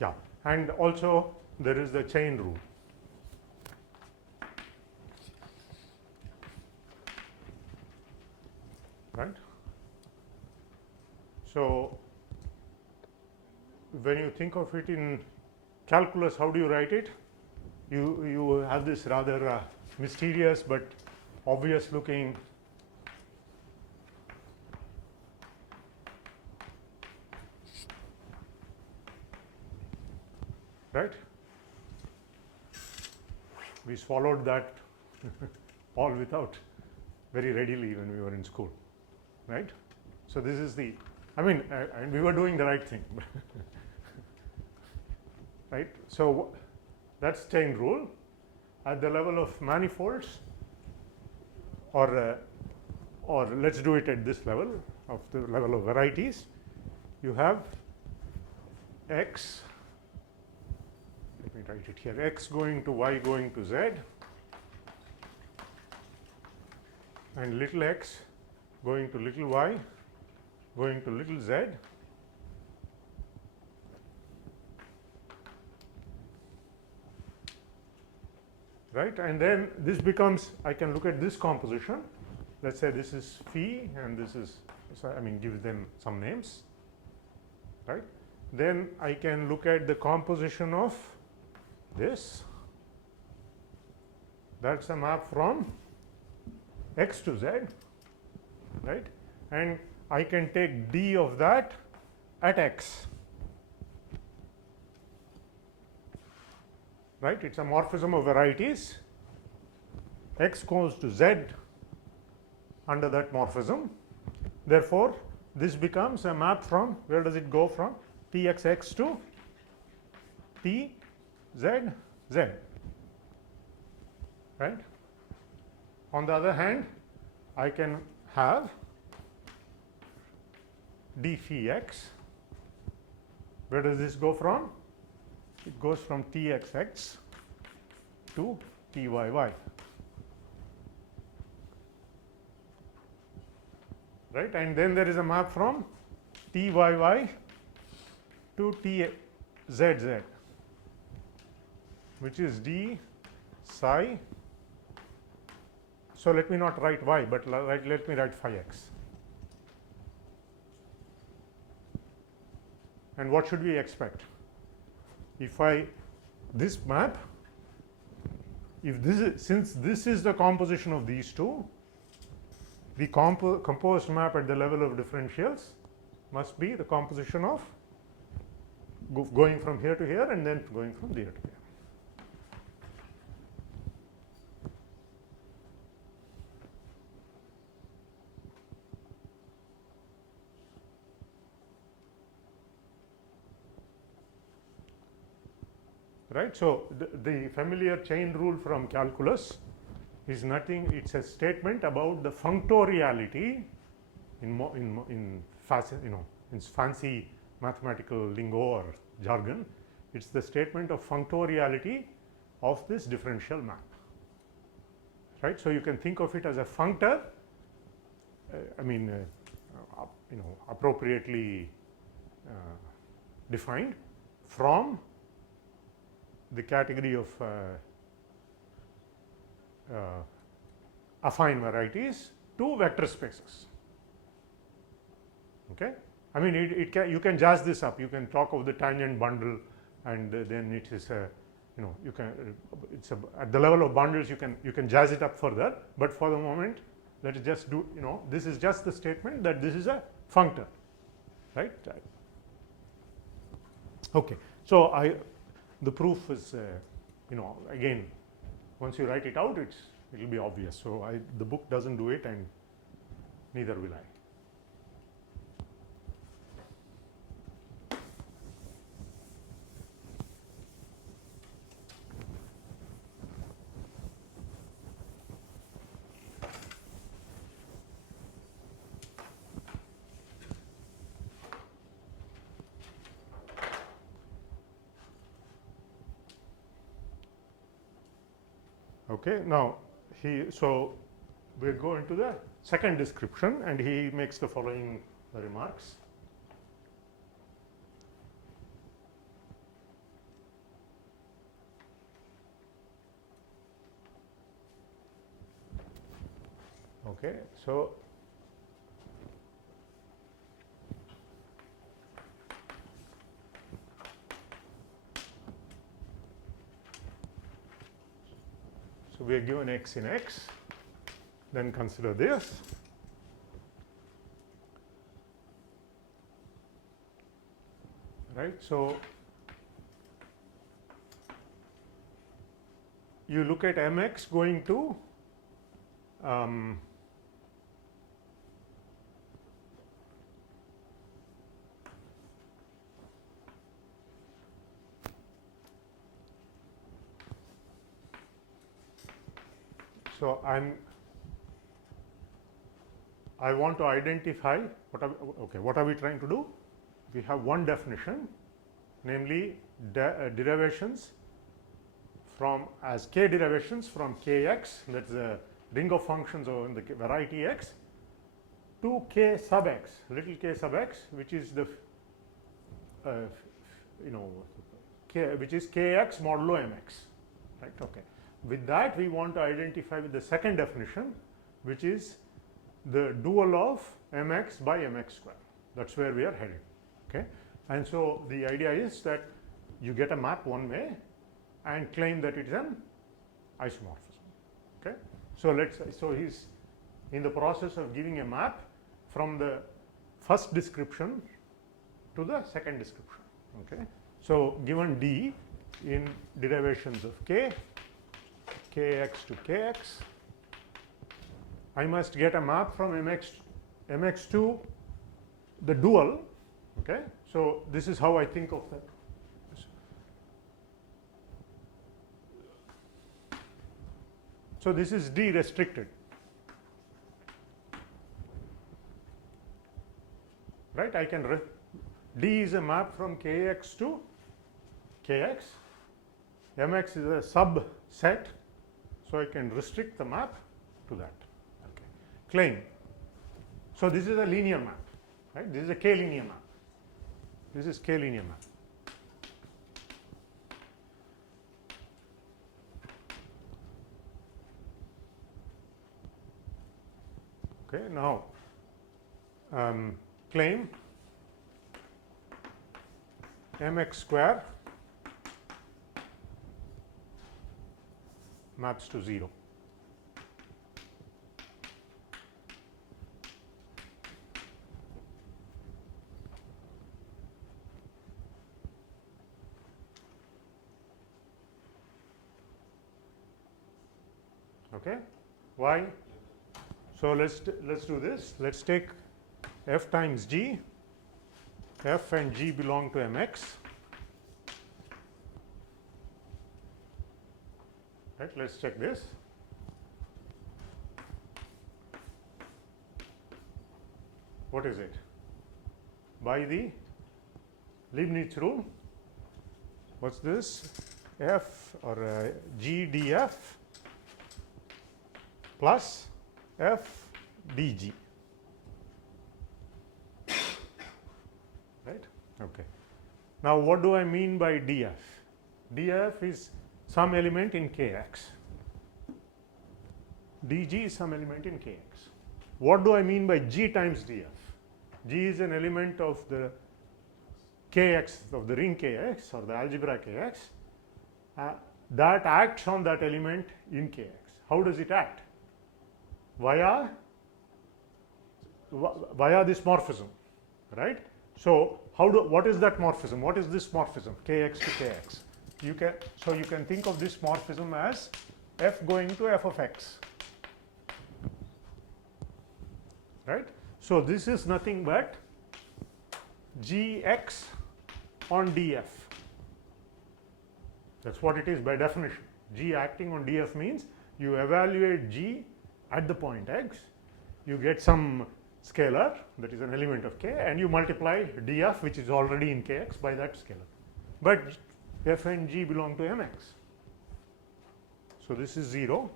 Yeah, and also there is the chain rule. Right. So when you think of it in calculus, how do you write it? You have this rather mysterious but obvious looking right. We swallowed that all without very readily when we were in school, right? So this is the, I mean, and we were doing the right thing, right? So that's chain rule. At the level of manifolds, or let's do it at this level, of the level of varieties, you have x, let me write it here, x going to y going to z, and little x going to little y going to little z, right? And then this becomes, I can look at this composition. Let's say this is phi and this is, so I mean, give them some names, right? Then I can look at the composition of this. That's a map from x to z, right? And I can take d of that at x, right? It's a morphism of varieties. X goes to z under that morphism. Therefore, this becomes a map from, where does it go from? Txx to T z z, right? On the other hand, I can have d phi x. Where does this go from? It goes from Txx to Tyy, right? And then there is a map from Tyy to Tzz, which is d psi. So let me not write y, but let me write phi x. And what should we expect? If this map, if this is, since this is the composition of these two, the composed map at the level of differentials must be the composition of going from here to here and then going from there to here. Right. So the familiar chain rule from calculus is nothing, it's a statement about the functoriality in fancy mathematical lingo or jargon. It's the statement of functoriality of this differential map, right? So you can think of it as a functor, appropriately defined from the category of affine varieties to vector spaces. Okay, I mean you can jazz this up. You can talk of the tangent bundle, and then it is a, you can it's at the level of bundles you can jazz it up further. But for the moment, let us just do, this is just the statement that this is a functor, right? Okay, so the proof is, again, once you write it out, it will be obvious. So the book doesn't do it, and neither will I. Okay. Now, so we go into the second description, and he makes the following remarks. Okay. So, we are given x in X, then consider this. Right. So, you look at mx going to so I want to identify what are we trying to do? We have one definition, namely derivations from as k derivations from kx, that is a ring of functions in the variety x, to k sub x, little k sub x, which is the which is kx modulo mx, right? Okay. With that, we want to identify with the second definition, which is the dual of mx by mx square. That's where we are headed. Okay. And so the idea is that you get a map one way and claim that it is an isomorphism. Okay. So he's in the process of giving a map from the first description to the second description. Okay. So given D in derivations of k, kx to kx, I must get a map from mx to the dual. Okay. So this is how I think of that. So this is D restricted, right? I can D is a map from kx to kx, mx is a subset, so I can restrict the map to that. Okay. Claim. So this is a linear map, right? This is a k linear map. This is k linear map. Okay. Now claim mx square maps to 0. Okay. Why? So let's do this. Let's take f times g. F and g belong to mx. Right. Let's check this. What is it? By the Leibnitz rule, what's this? F or g df plus f dg. Right? Okay. Now, what do I mean by df? df is some element in kx. dg is some element in kx. What do I mean by g times df? G is an element of the kx, of the ring kx or the algebra kx that acts on that element in kx. How does it act? Via this morphism, right? So what is that morphism? What is this morphism? Kx to kx. You can think of this morphism as f going to f of x, right? So this is nothing but gx on df. That's what it is by definition. G acting on df means you evaluate g at the point x, you get some scalar that is an element of k, and you multiply df, which is already in kx, by that scalar. But f and g belong to mx. So, this is 0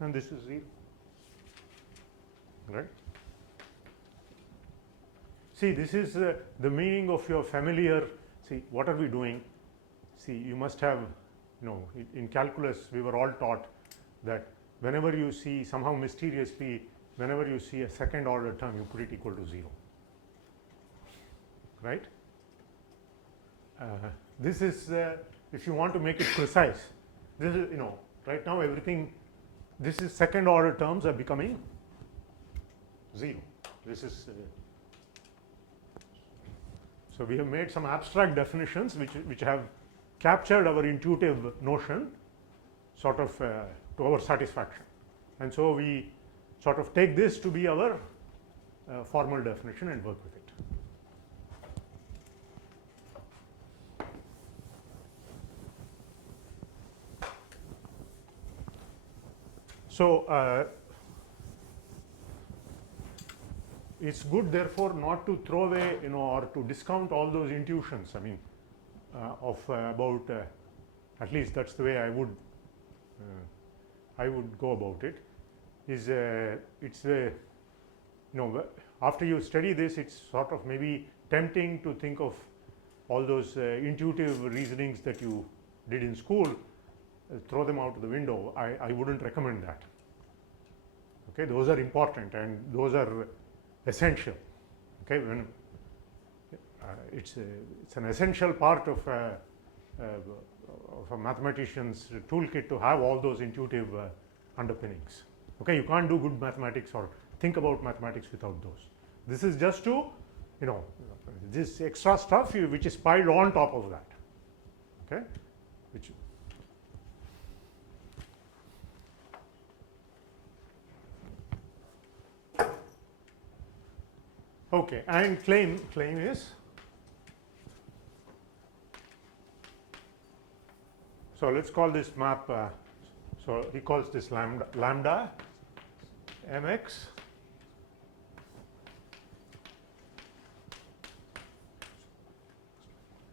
and this is 0, right. See, this is the meaning of your familiar. See, what are we doing? See, you must have, in calculus we were all taught that whenever you see somehow mysteriously, whenever you see a second order term, you put it equal to 0, right. This is if you want to make it precise, this is, right now everything, this is second order terms are becoming 0. This is so we have made some abstract definitions which have captured our intuitive notion sort of to our satisfaction, and so we sort of take this to be our formal definition and work with it. So, it's good therefore not to throw away, or to discount all those intuitions. I mean, of about at least that's the way I would go about it. Is it's after you study this, it's sort of maybe tempting to think of all those intuitive reasonings that you did in school, throw them out of the window. I wouldn't recommend that. Okay, those are important and those are essential. Okay, when it's an essential part of a mathematician's toolkit to have all those intuitive underpinnings. Okay, you can't do good mathematics or think about mathematics without those. This is just to, this extra stuff which is piled on top of that. Okay, which okay, and claim is, so let's call this map, so he calls this lambda mx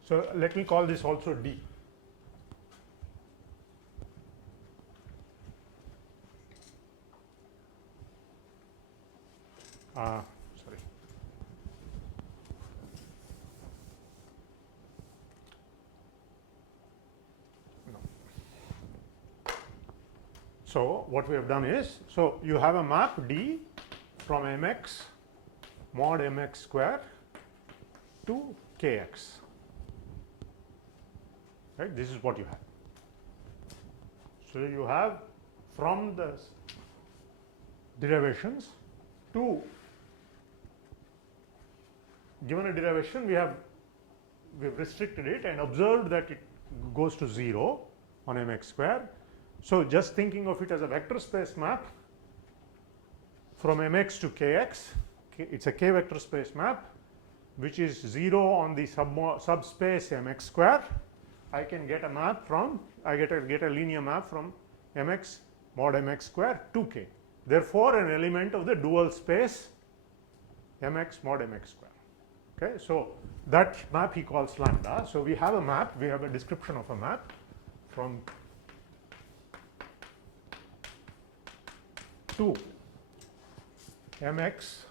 so let me call this also D. Sorry. No. So, what we have done is, so you have a map D from mx mod mx square to kx, right. This is what you have. So, you have from the derivations to given a derivation, we have restricted it and observed that it goes to 0 on mx square. So, just thinking of it as a vector space map from mx to kx, it is a k vector space map which is 0 on the subspace mx square. I can get a map from, I get a linear map from mx mod mx square to k. Therefore, an element of the dual space mx mod mx square. Okay, so that map he calls lambda. So we have a map, we have a description of a map from to mx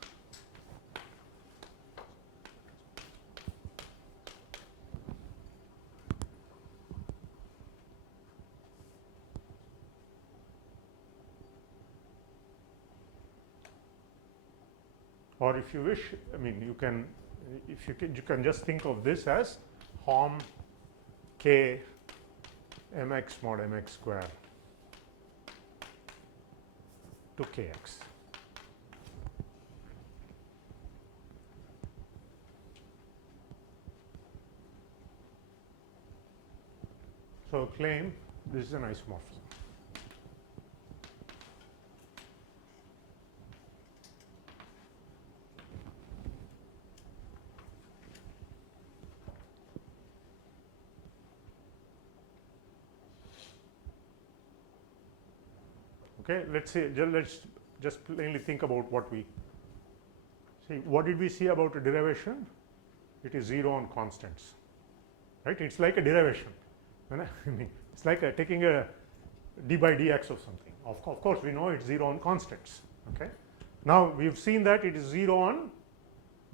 or if you wish, I mean you can, if you can just think of this as Hom k mx mod mx square to kx. So, claim this is an isomorphism. Okay, let's say, let's just plainly think about what we see. What did we see about a derivation? It is 0 on constants, right? It's like a derivation. I mean, it's like taking a d by dx of something. Of course, we know it's 0 on constants. Okay. Now we've seen that it is 0 on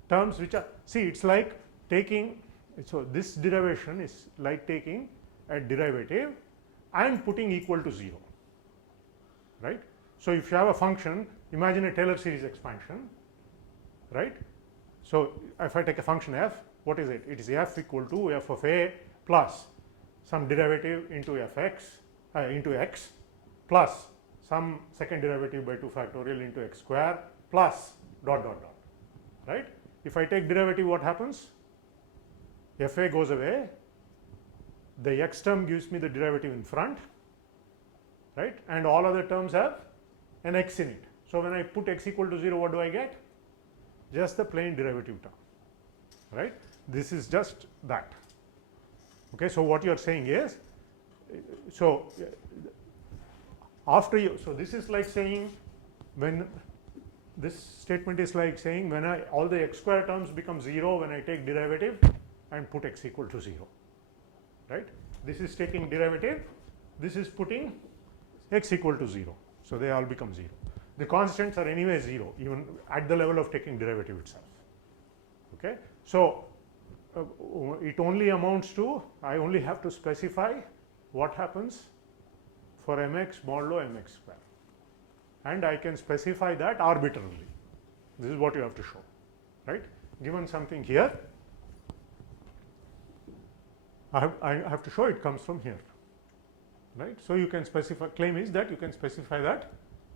terms which are, see, it's like taking, so this derivation is like taking a derivative and putting equal to 0, right. So if you have a function, imagine a Taylor series expansion, right. So if I take a function f, what is it? It is f equal to f of a plus some derivative into fx into x plus some second derivative by 2 factorial into x square plus dot dot dot, right. If I take derivative, what happens? Fa goes away, the x term gives me the derivative in front, right, and all other terms have an x in it. So when I put x equal to 0, what do I get? Just the plain derivative term, right. This is just that. Okay, so what you are saying is, so after you, so this is like saying, when this statement is like saying, when all the x square terms become 0 when I take derivative and put x equal to 0, right. This is taking derivative, this is putting x equal to 0, so they all become 0. The constants are anyway 0 even at the level of taking derivative itself. Okay, so it only amounts to, I only have to specify what happens for mx modulo mx square, and I can specify that arbitrarily. This is what you have to show, right. Given something here, I have to show it comes from here, right. So you can specify, claim is that you can specify that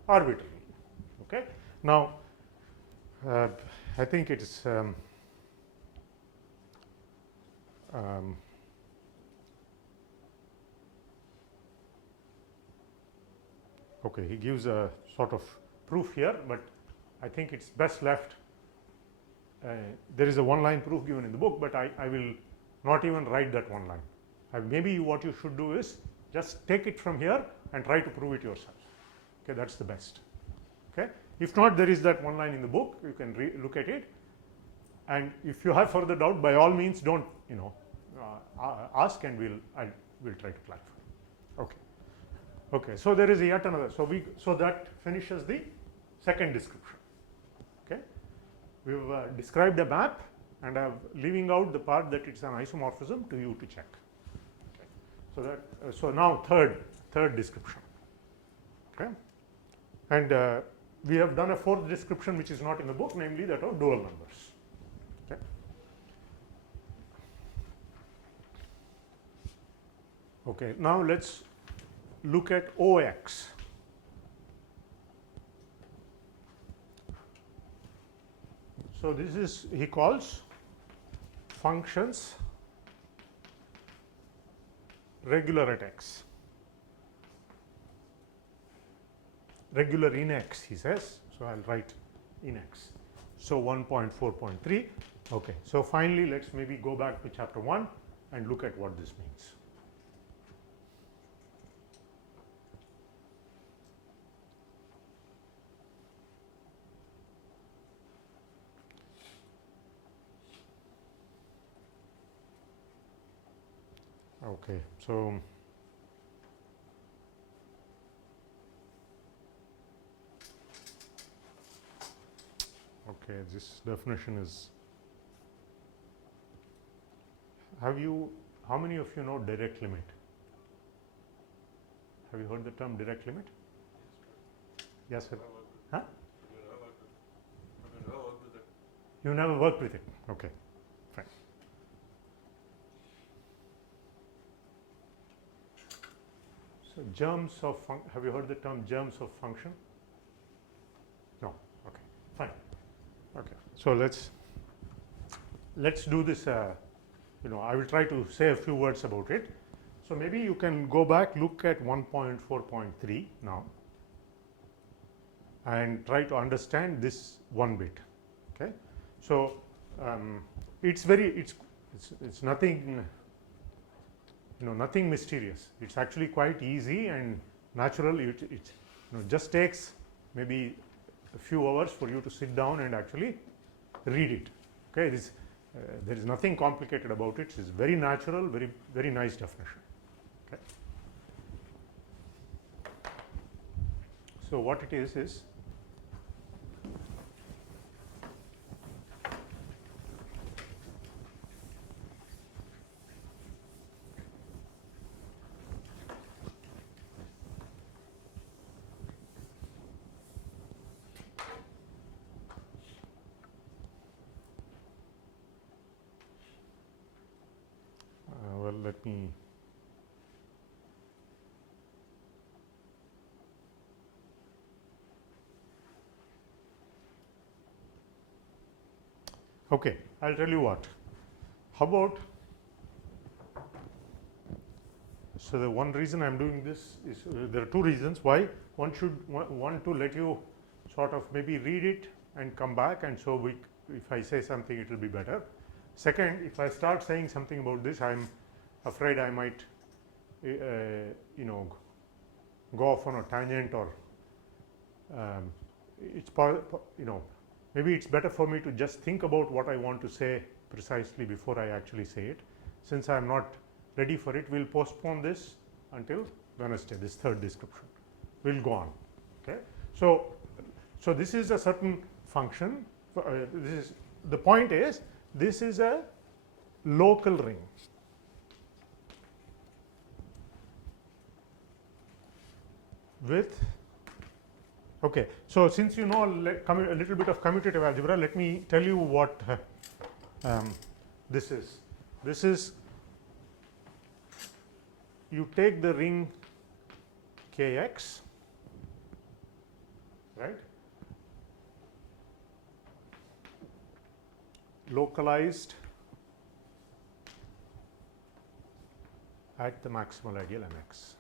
arbitrarily. Okay. Now I think it is okay, he gives a sort of proof here, but I think it's best left. There is a one line proof given in the book, but I will not even write that one line. Maybe what you should do is just take it from here and try to prove it yourself. Okay, that's the best. Okay. If not, there is that one line in the book, you can look at it, and if you have further doubt, by all means don't, ask, and we'll try to clarify. Okay. Okay, so there is yet another, so that finishes the second description. Okay, we've described a map, and I'm leaving out the part that it's an isomorphism to you to check. Okay. So that so now third description. Okay, and we have done a fourth description which is not in the book, namely that of dual numbers. Okay. Okay, now let's look at OX. So this is, he calls functions regular at x, regular in x, he says. So I'll write in x. So 1.4.3. Okay, so finally let's maybe go back to chapter 1 and look at what this means. Okay, so this definition is, how many of you know direct limit? Have you heard the term direct limit? Yes, sir. Huh? You never worked with it. Okay, fine. So germs of have you heard the term germs of function? No. Okay, fine. Okay, so let's do this. I will try to say a few words about it. So maybe you can go back, look at 1.4.3 now, and try to understand this one bit. Okay, so it's nothing. Nothing mysterious. It's actually quite easy and natural. It just takes maybe a few hours for you to sit down and actually read it. Okay, there is nothing complicated about it. It's very natural, very nice definition. Okay. So, what it is well, let me okay, I will tell you what. How about, so the one reason I am doing this is there are two reasons why. One should want to let you sort of maybe read it and come back, and so we, if I say something it will be better. Second, if I start saying something about this, I am afraid I might you know, go off on a tangent, or it's you know, maybe it's better for me to just think about what I want to say precisely before I actually say it. Since I am not ready for it, we will postpone this until Wednesday. This third description will go on. Okay. So this is a certain function. This is, the point is, this is a local ring. With, okay, so since you know a little bit of commutative algebra, let me tell you what this is. This is, you take the ring Kx, right, localized at the maximal ideal Mx.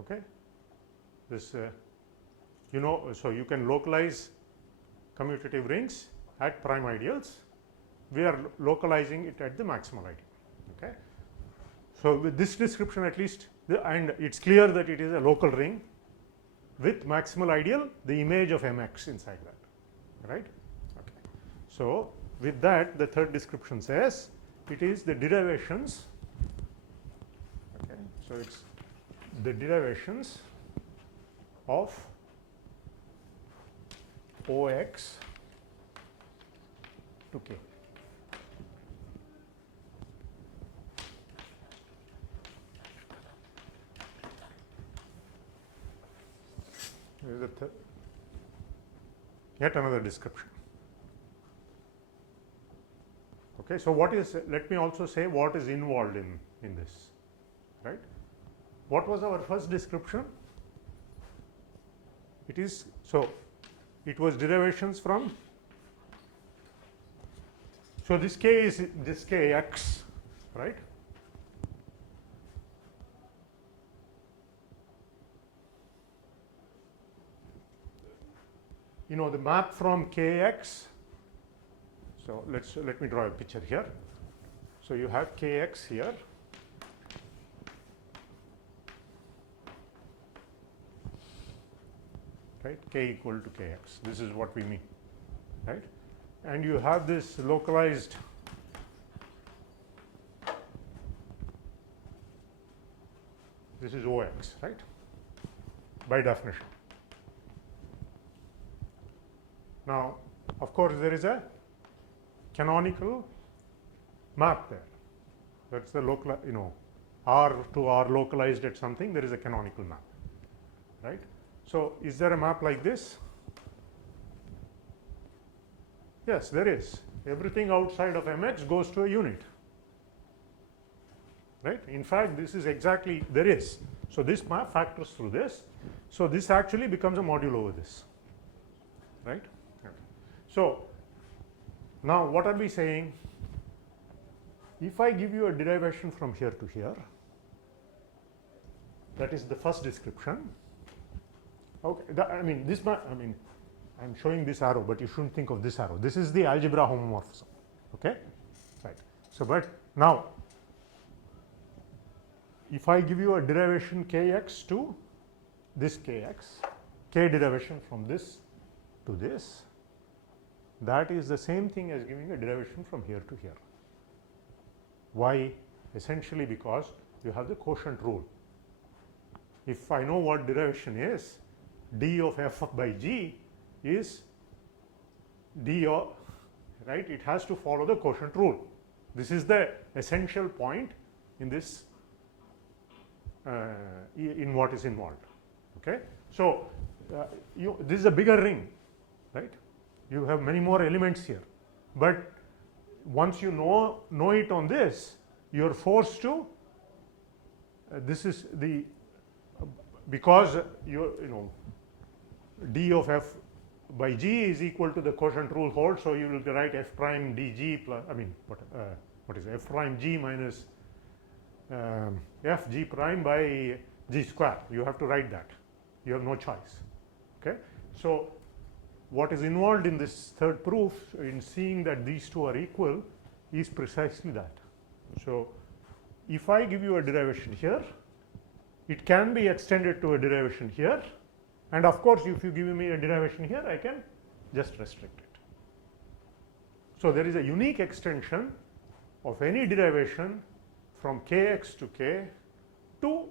Okay. This you know, so you can localize commutative rings at prime ideals. We are localizing it at the maximal ideal. Okay. So with this description, at least, and it's clear that it is a local ring with maximal ideal, the image of Mx inside that, right. Okay. So with that, the third description says it is the derivations. Okay. So it's the derivations of Ox to K. This is yet another description. Okay, so what is, let me also say what is involved in this, right. What was our first description? It is, so it was derivations from, so this K is this Kx, right. You know the map from Kx, so let me draw a picture here. So you have Kx here, right, K equal to Kx, this is what we mean, right, and you have this localized this is Ox, right, by definition. Now, of course, there is a canonical map there. That's the local, you know, R to R localized at something, there is a canonical map, right. So, is there a map like this? Yes, there is. Everything outside of Mx goes to a unit, right. In fact, this is exactly, there is. So, this map factors through this. So, this actually becomes a module over this, right. So, now what are we saying? If I give you a derivation from here to here, that is the first description. Okay, I mean this, I mean I am showing this arrow, but you shouldn't think of this arrow. This is the algebra homomorphism. Okay, right. So, but now if I give you a derivation kx to this kx, k derivation from this to this, that is the same thing as giving a derivation from here to here. Why? Essentially because you have the quotient rule. If I know what derivation is, d of f by g is d of, right, it has to follow the quotient rule. This is the essential point in this in what is involved. Okay, so this is a bigger ring, right? You have many more elements here, but once you know it on this, you are forced to this is the because you know d of f by g is equal to the quotient rule hold, so you will write f prime dg plus, I mean what is f prime g minus f g prime by g square. You have to write that. You have no choice. Okay, so what is involved in this third proof in seeing that these two are equal is precisely that. So if I give you a derivation here, it can be extended to a derivation here, and of course if you give me a derivation here, I can just restrict it. So there is a unique extension of any derivation from kx to k to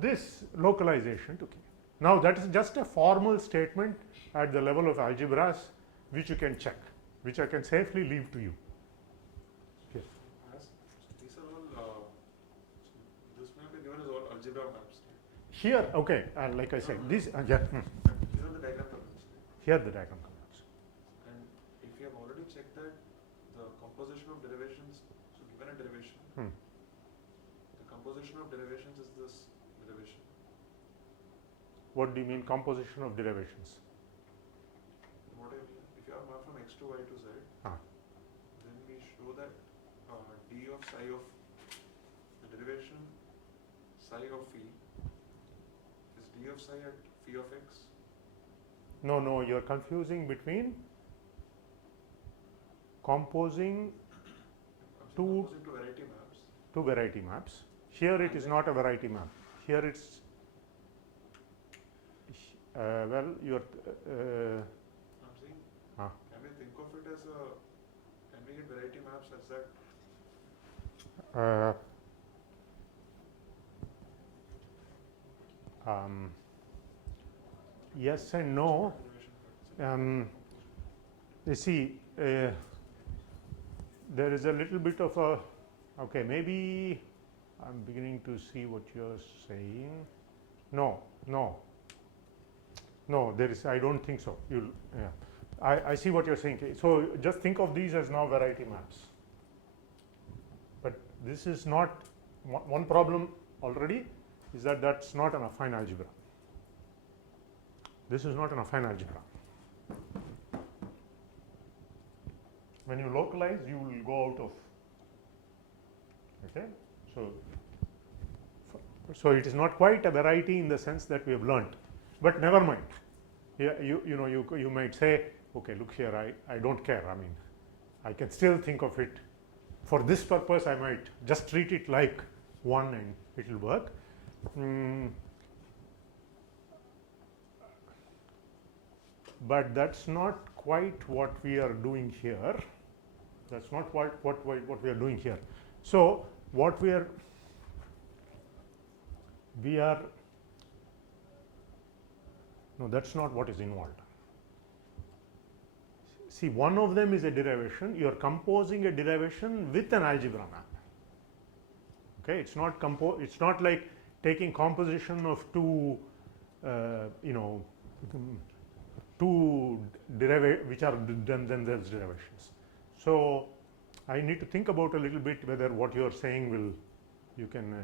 this localization to k. Now that is just a formal statement at the level of algebras which you can check, which I can safely leave to you. Yes. These are all, this may be given as all algebra maps. Here, okay, like I said, this, yeah. These are the diagram comments. Here the diagram comments. And if you have already checked that the composition of derivations, so given a derivation, the composition of derivations is this derivation. What do you mean composition of derivations? What I mean, if you have map from x to y to z, then we show that d of psi of the derivation psi of phi is d of psi at phi of x. No, you are confusing between composing two variety maps. Here it is not a variety map. Here it's well, you are. I'm saying, can we think of it as a? Can we get variety maps as that? Yes and no. You see, there is a little bit of a. Okay, maybe I'm beginning to see what you're saying. No, there is. I don't think so. You'll. Yeah, I see what you're saying. So just think of these as now variety maps. But this is not one problem already is that that's not an affine algebra. This is not an affine algebra. When you localize, you will go out of. Okay, so it is not quite a variety in the sense that we have learnt, but never mind. Yeah, you might say, okay, look here, I don't care. I mean, I can still think of it for this purpose. I might just treat it like one, and it will work. But that's not quite what we are doing here. That's not what we are doing here. So what we are no, that's not what is involved. See, one of them is a derivation. You are composing a derivation with an algebra map. Okay, it's not like taking composition of two two which are themselves derivations. So I need to think about a little bit whether what you are saying will you can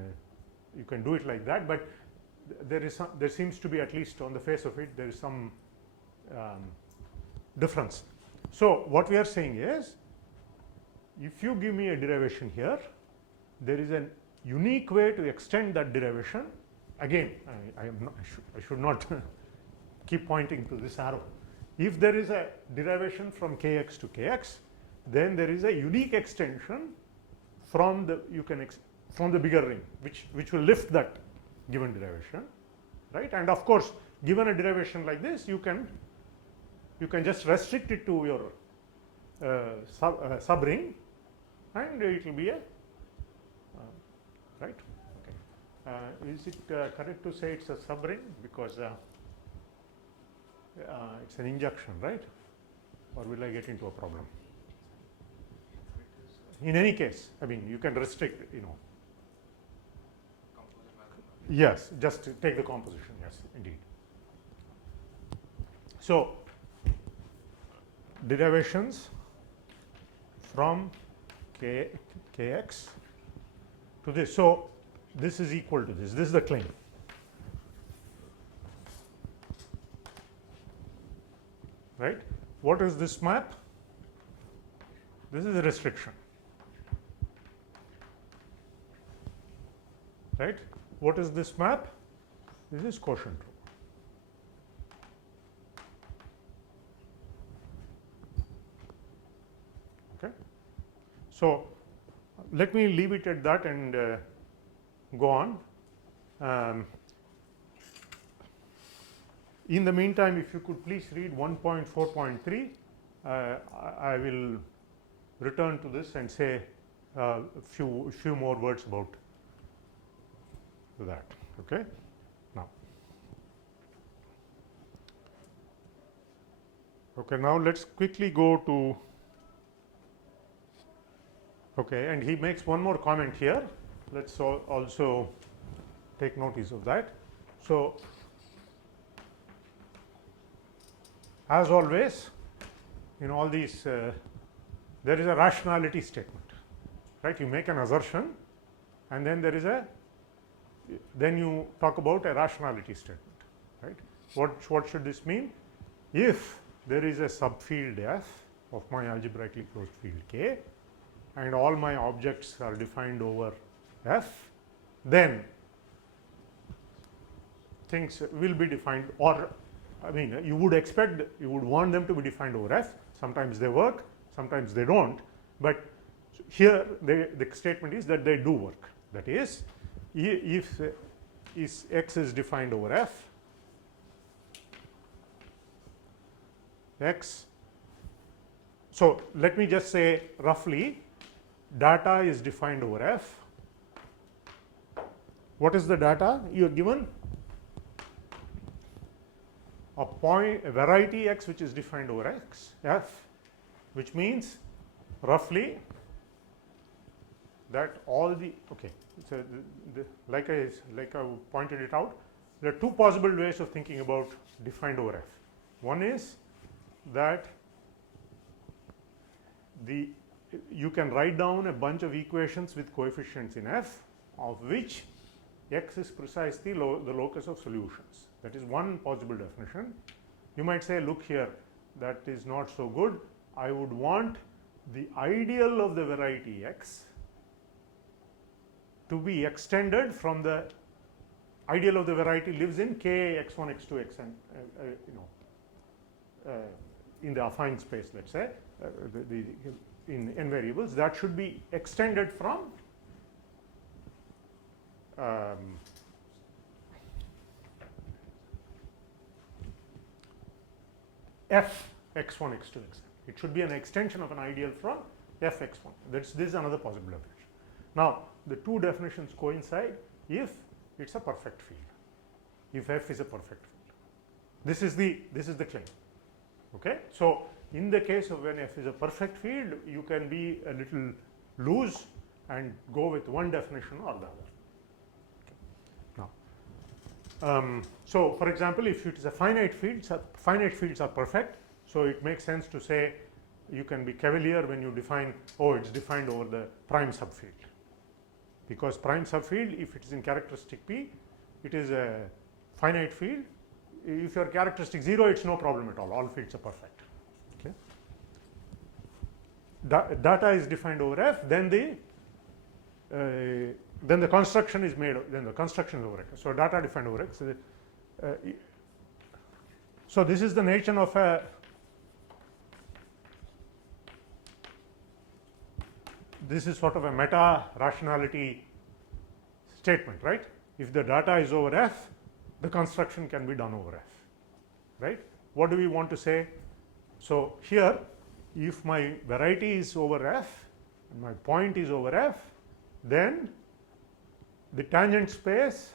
do it like that, but there seems to be, at least on the face of it, there is some difference. So what we are saying is, if you give me a derivation here, there is a unique way to extend that derivation. Again, I should not keep pointing to this arrow. If there is a derivation from kx to kx, then there is a unique extension from the from the bigger ring, which will lift that given derivation, right? And of course, given a derivation like this, you can just restrict it to your subring, and it will be a right. Okay. Is it correct to say it's a subring because it's an injection, right? Or will I get into a problem? In any case, I mean, you can restrict, Yes, just take the composition. Yes, indeed. So, derivations from kx to this. So, this is equal to this. This is the claim. Right? What is this map? This is a restriction. Right? What is this map? This is quotient rule. Okay. So, let me leave it at that and go on. In the meantime, if you could please read 1.4.3, I will return to this and say a few more words about that. Okay. Now let's quickly go to, and he makes one more comment here. Let's also take notice of that. So, as always, in all these, there is a rationality statement, right? You make an assertion, and then then you talk about a rationality statement, right? What should this mean? If there is a subfield F of my algebraically closed field K, and all my objects are defined over F, then things will be defined, or I mean, you would want them to be defined over F. Sometimes they work, sometimes they don't, but here the statement is that they do work. That is, if X is defined over F, X, so let me just say roughly, data is defined over F. What is the data you are given? A variety X which is defined over X, F, which means roughly that all the, so like I pointed it out, there are two possible ways of thinking about defined over F. One is that you can write down a bunch of equations with coefficients in F, of which X is precisely the locus of solutions. That is one possible definition. You might say, look here, that is not so good. I would want the ideal of the variety X to be extended from the ideal of the variety lives in K, X1, X2, Xn, in the affine space, let's say, in n variables, that should be extended from F x1, x2, xn. It should be an extension of an ideal from F x1. This is another possible definition. Now, the two definitions coincide if it's a perfect field. If F is a perfect field, this is the claim. Okay, so in the case of when F is a perfect field, you can be a little loose and go with one definition or the other. Now, so for example, if it is a finite field, finite fields are perfect. So it makes sense to say you can be cavalier when you define, it's defined over the prime subfield, because prime subfield, if it is in characteristic P, it is a finite field. If your characteristic 0, it's no problem at all. All fields are perfect. Okay. Data is defined over F, then the construction is made. Then the construction is over X. So data defined over X. So this is the nature of a. This is sort of a meta rationality statement, right? If the data is over F, the construction can be done over F, right? What do we want to say? So here, if my variety is over F and my point is over F, then the tangent space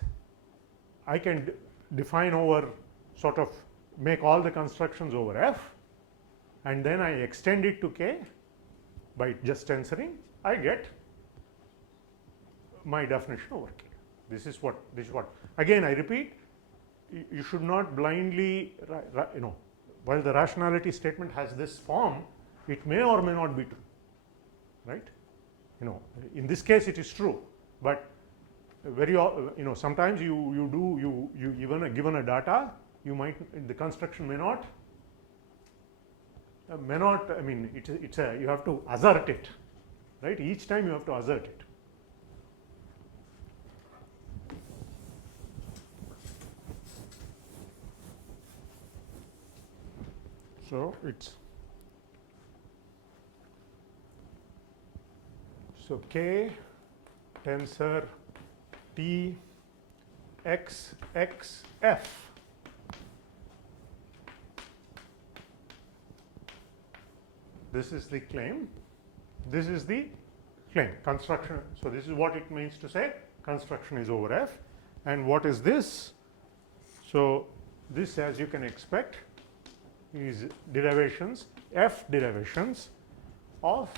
I can define over, sort of make all the constructions over F, and then I extend it to K by just tensoring, I get my definition over K. This is what again I repeat, you should not blindly, while the rationality statement has this form, it may or may not be true, right? In this case it is true, but very sometimes you given a data, you might, the construction may not, I mean it's a, you have to assert it, right? Each time you have to assert it. So it's, so K tensor T x x F. This is the claim. This is the claim. Construction. So this is what it means to say construction is over F. And what is this? So this, as you can expect, is derivations, F derivations of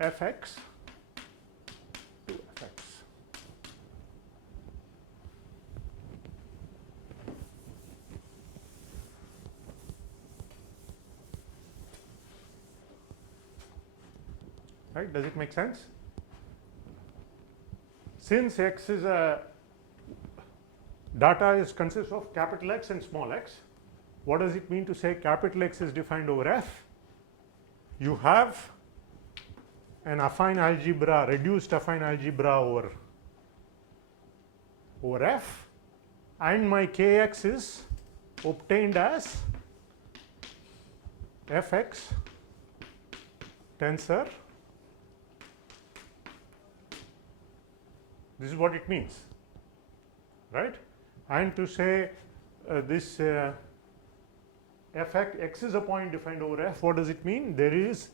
Fx to Fx. Right? Does it make sense? Since X is a data consists of capital X and small x, what does it mean to say capital X is defined over F? You have an affine algebra, reduced affine algebra over F, and my Kx is obtained as Fx tensor. This is what it means, right? And to say this Fx, X is a point defined over F, what does it mean? There is,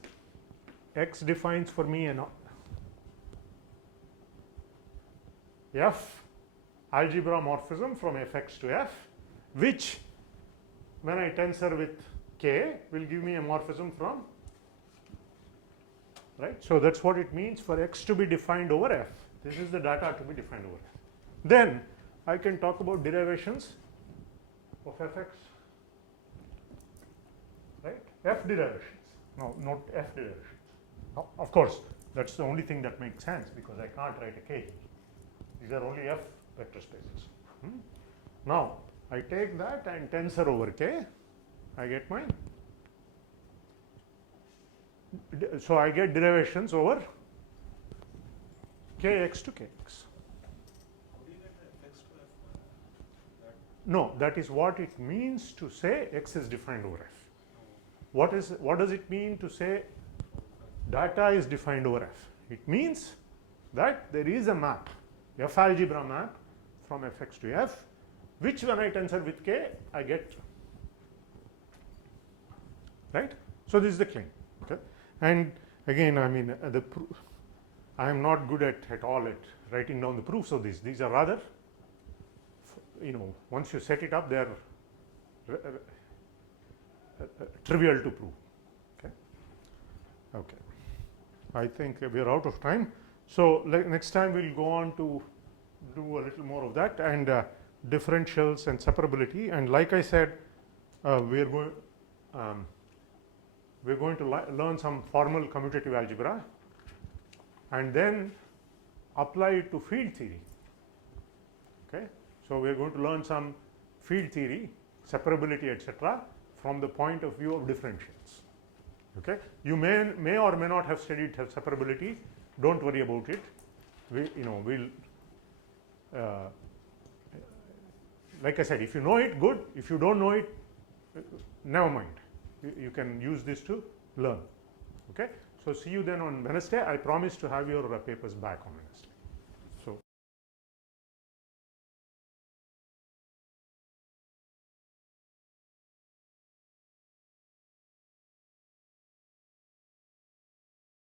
X defines for me an F algebra morphism from Fx to F, which when I tensor with K will give me a morphism from, right? So that's what it means for X to be defined over F. This is the data to be defined over F. Then I can talk about derivations of Fx, right? F derivations. No, not F derivations. No, of course, that's the only thing that makes sense because I can't write a K. These are only F vector spaces. Now, I take that and tensor over K, I get my, so I get derivations over Kx to Kx. How do you get the Fx to F? No, that is what it means to say X is defined over F. What does it mean to say data is defined over F? It means that there is a map, F algebra map from Fx to F, which when I tensor with K, I get, right? So this is the claim. Okay, and again, I mean I am not good at all at writing down the proofs of these. These are rather, once you set it up, they are trivial to prove. Okay. Okay. I think we are out of time. So next time we'll go on to do a little more of that and differentials and separability. And like I said, we're going to learn some formal commutative algebra and then apply it to field theory. Okay. So we're going to learn some field theory, separability, etc., from the point of view of differentials. Okay. You may or may not have studied separability. Don't worry about it. We'll like I said, if you know it, good. If you don't know it, never mind. You can use this to learn. Okay. So see you then on Wednesday. I promise to have your papers back on Wednesday.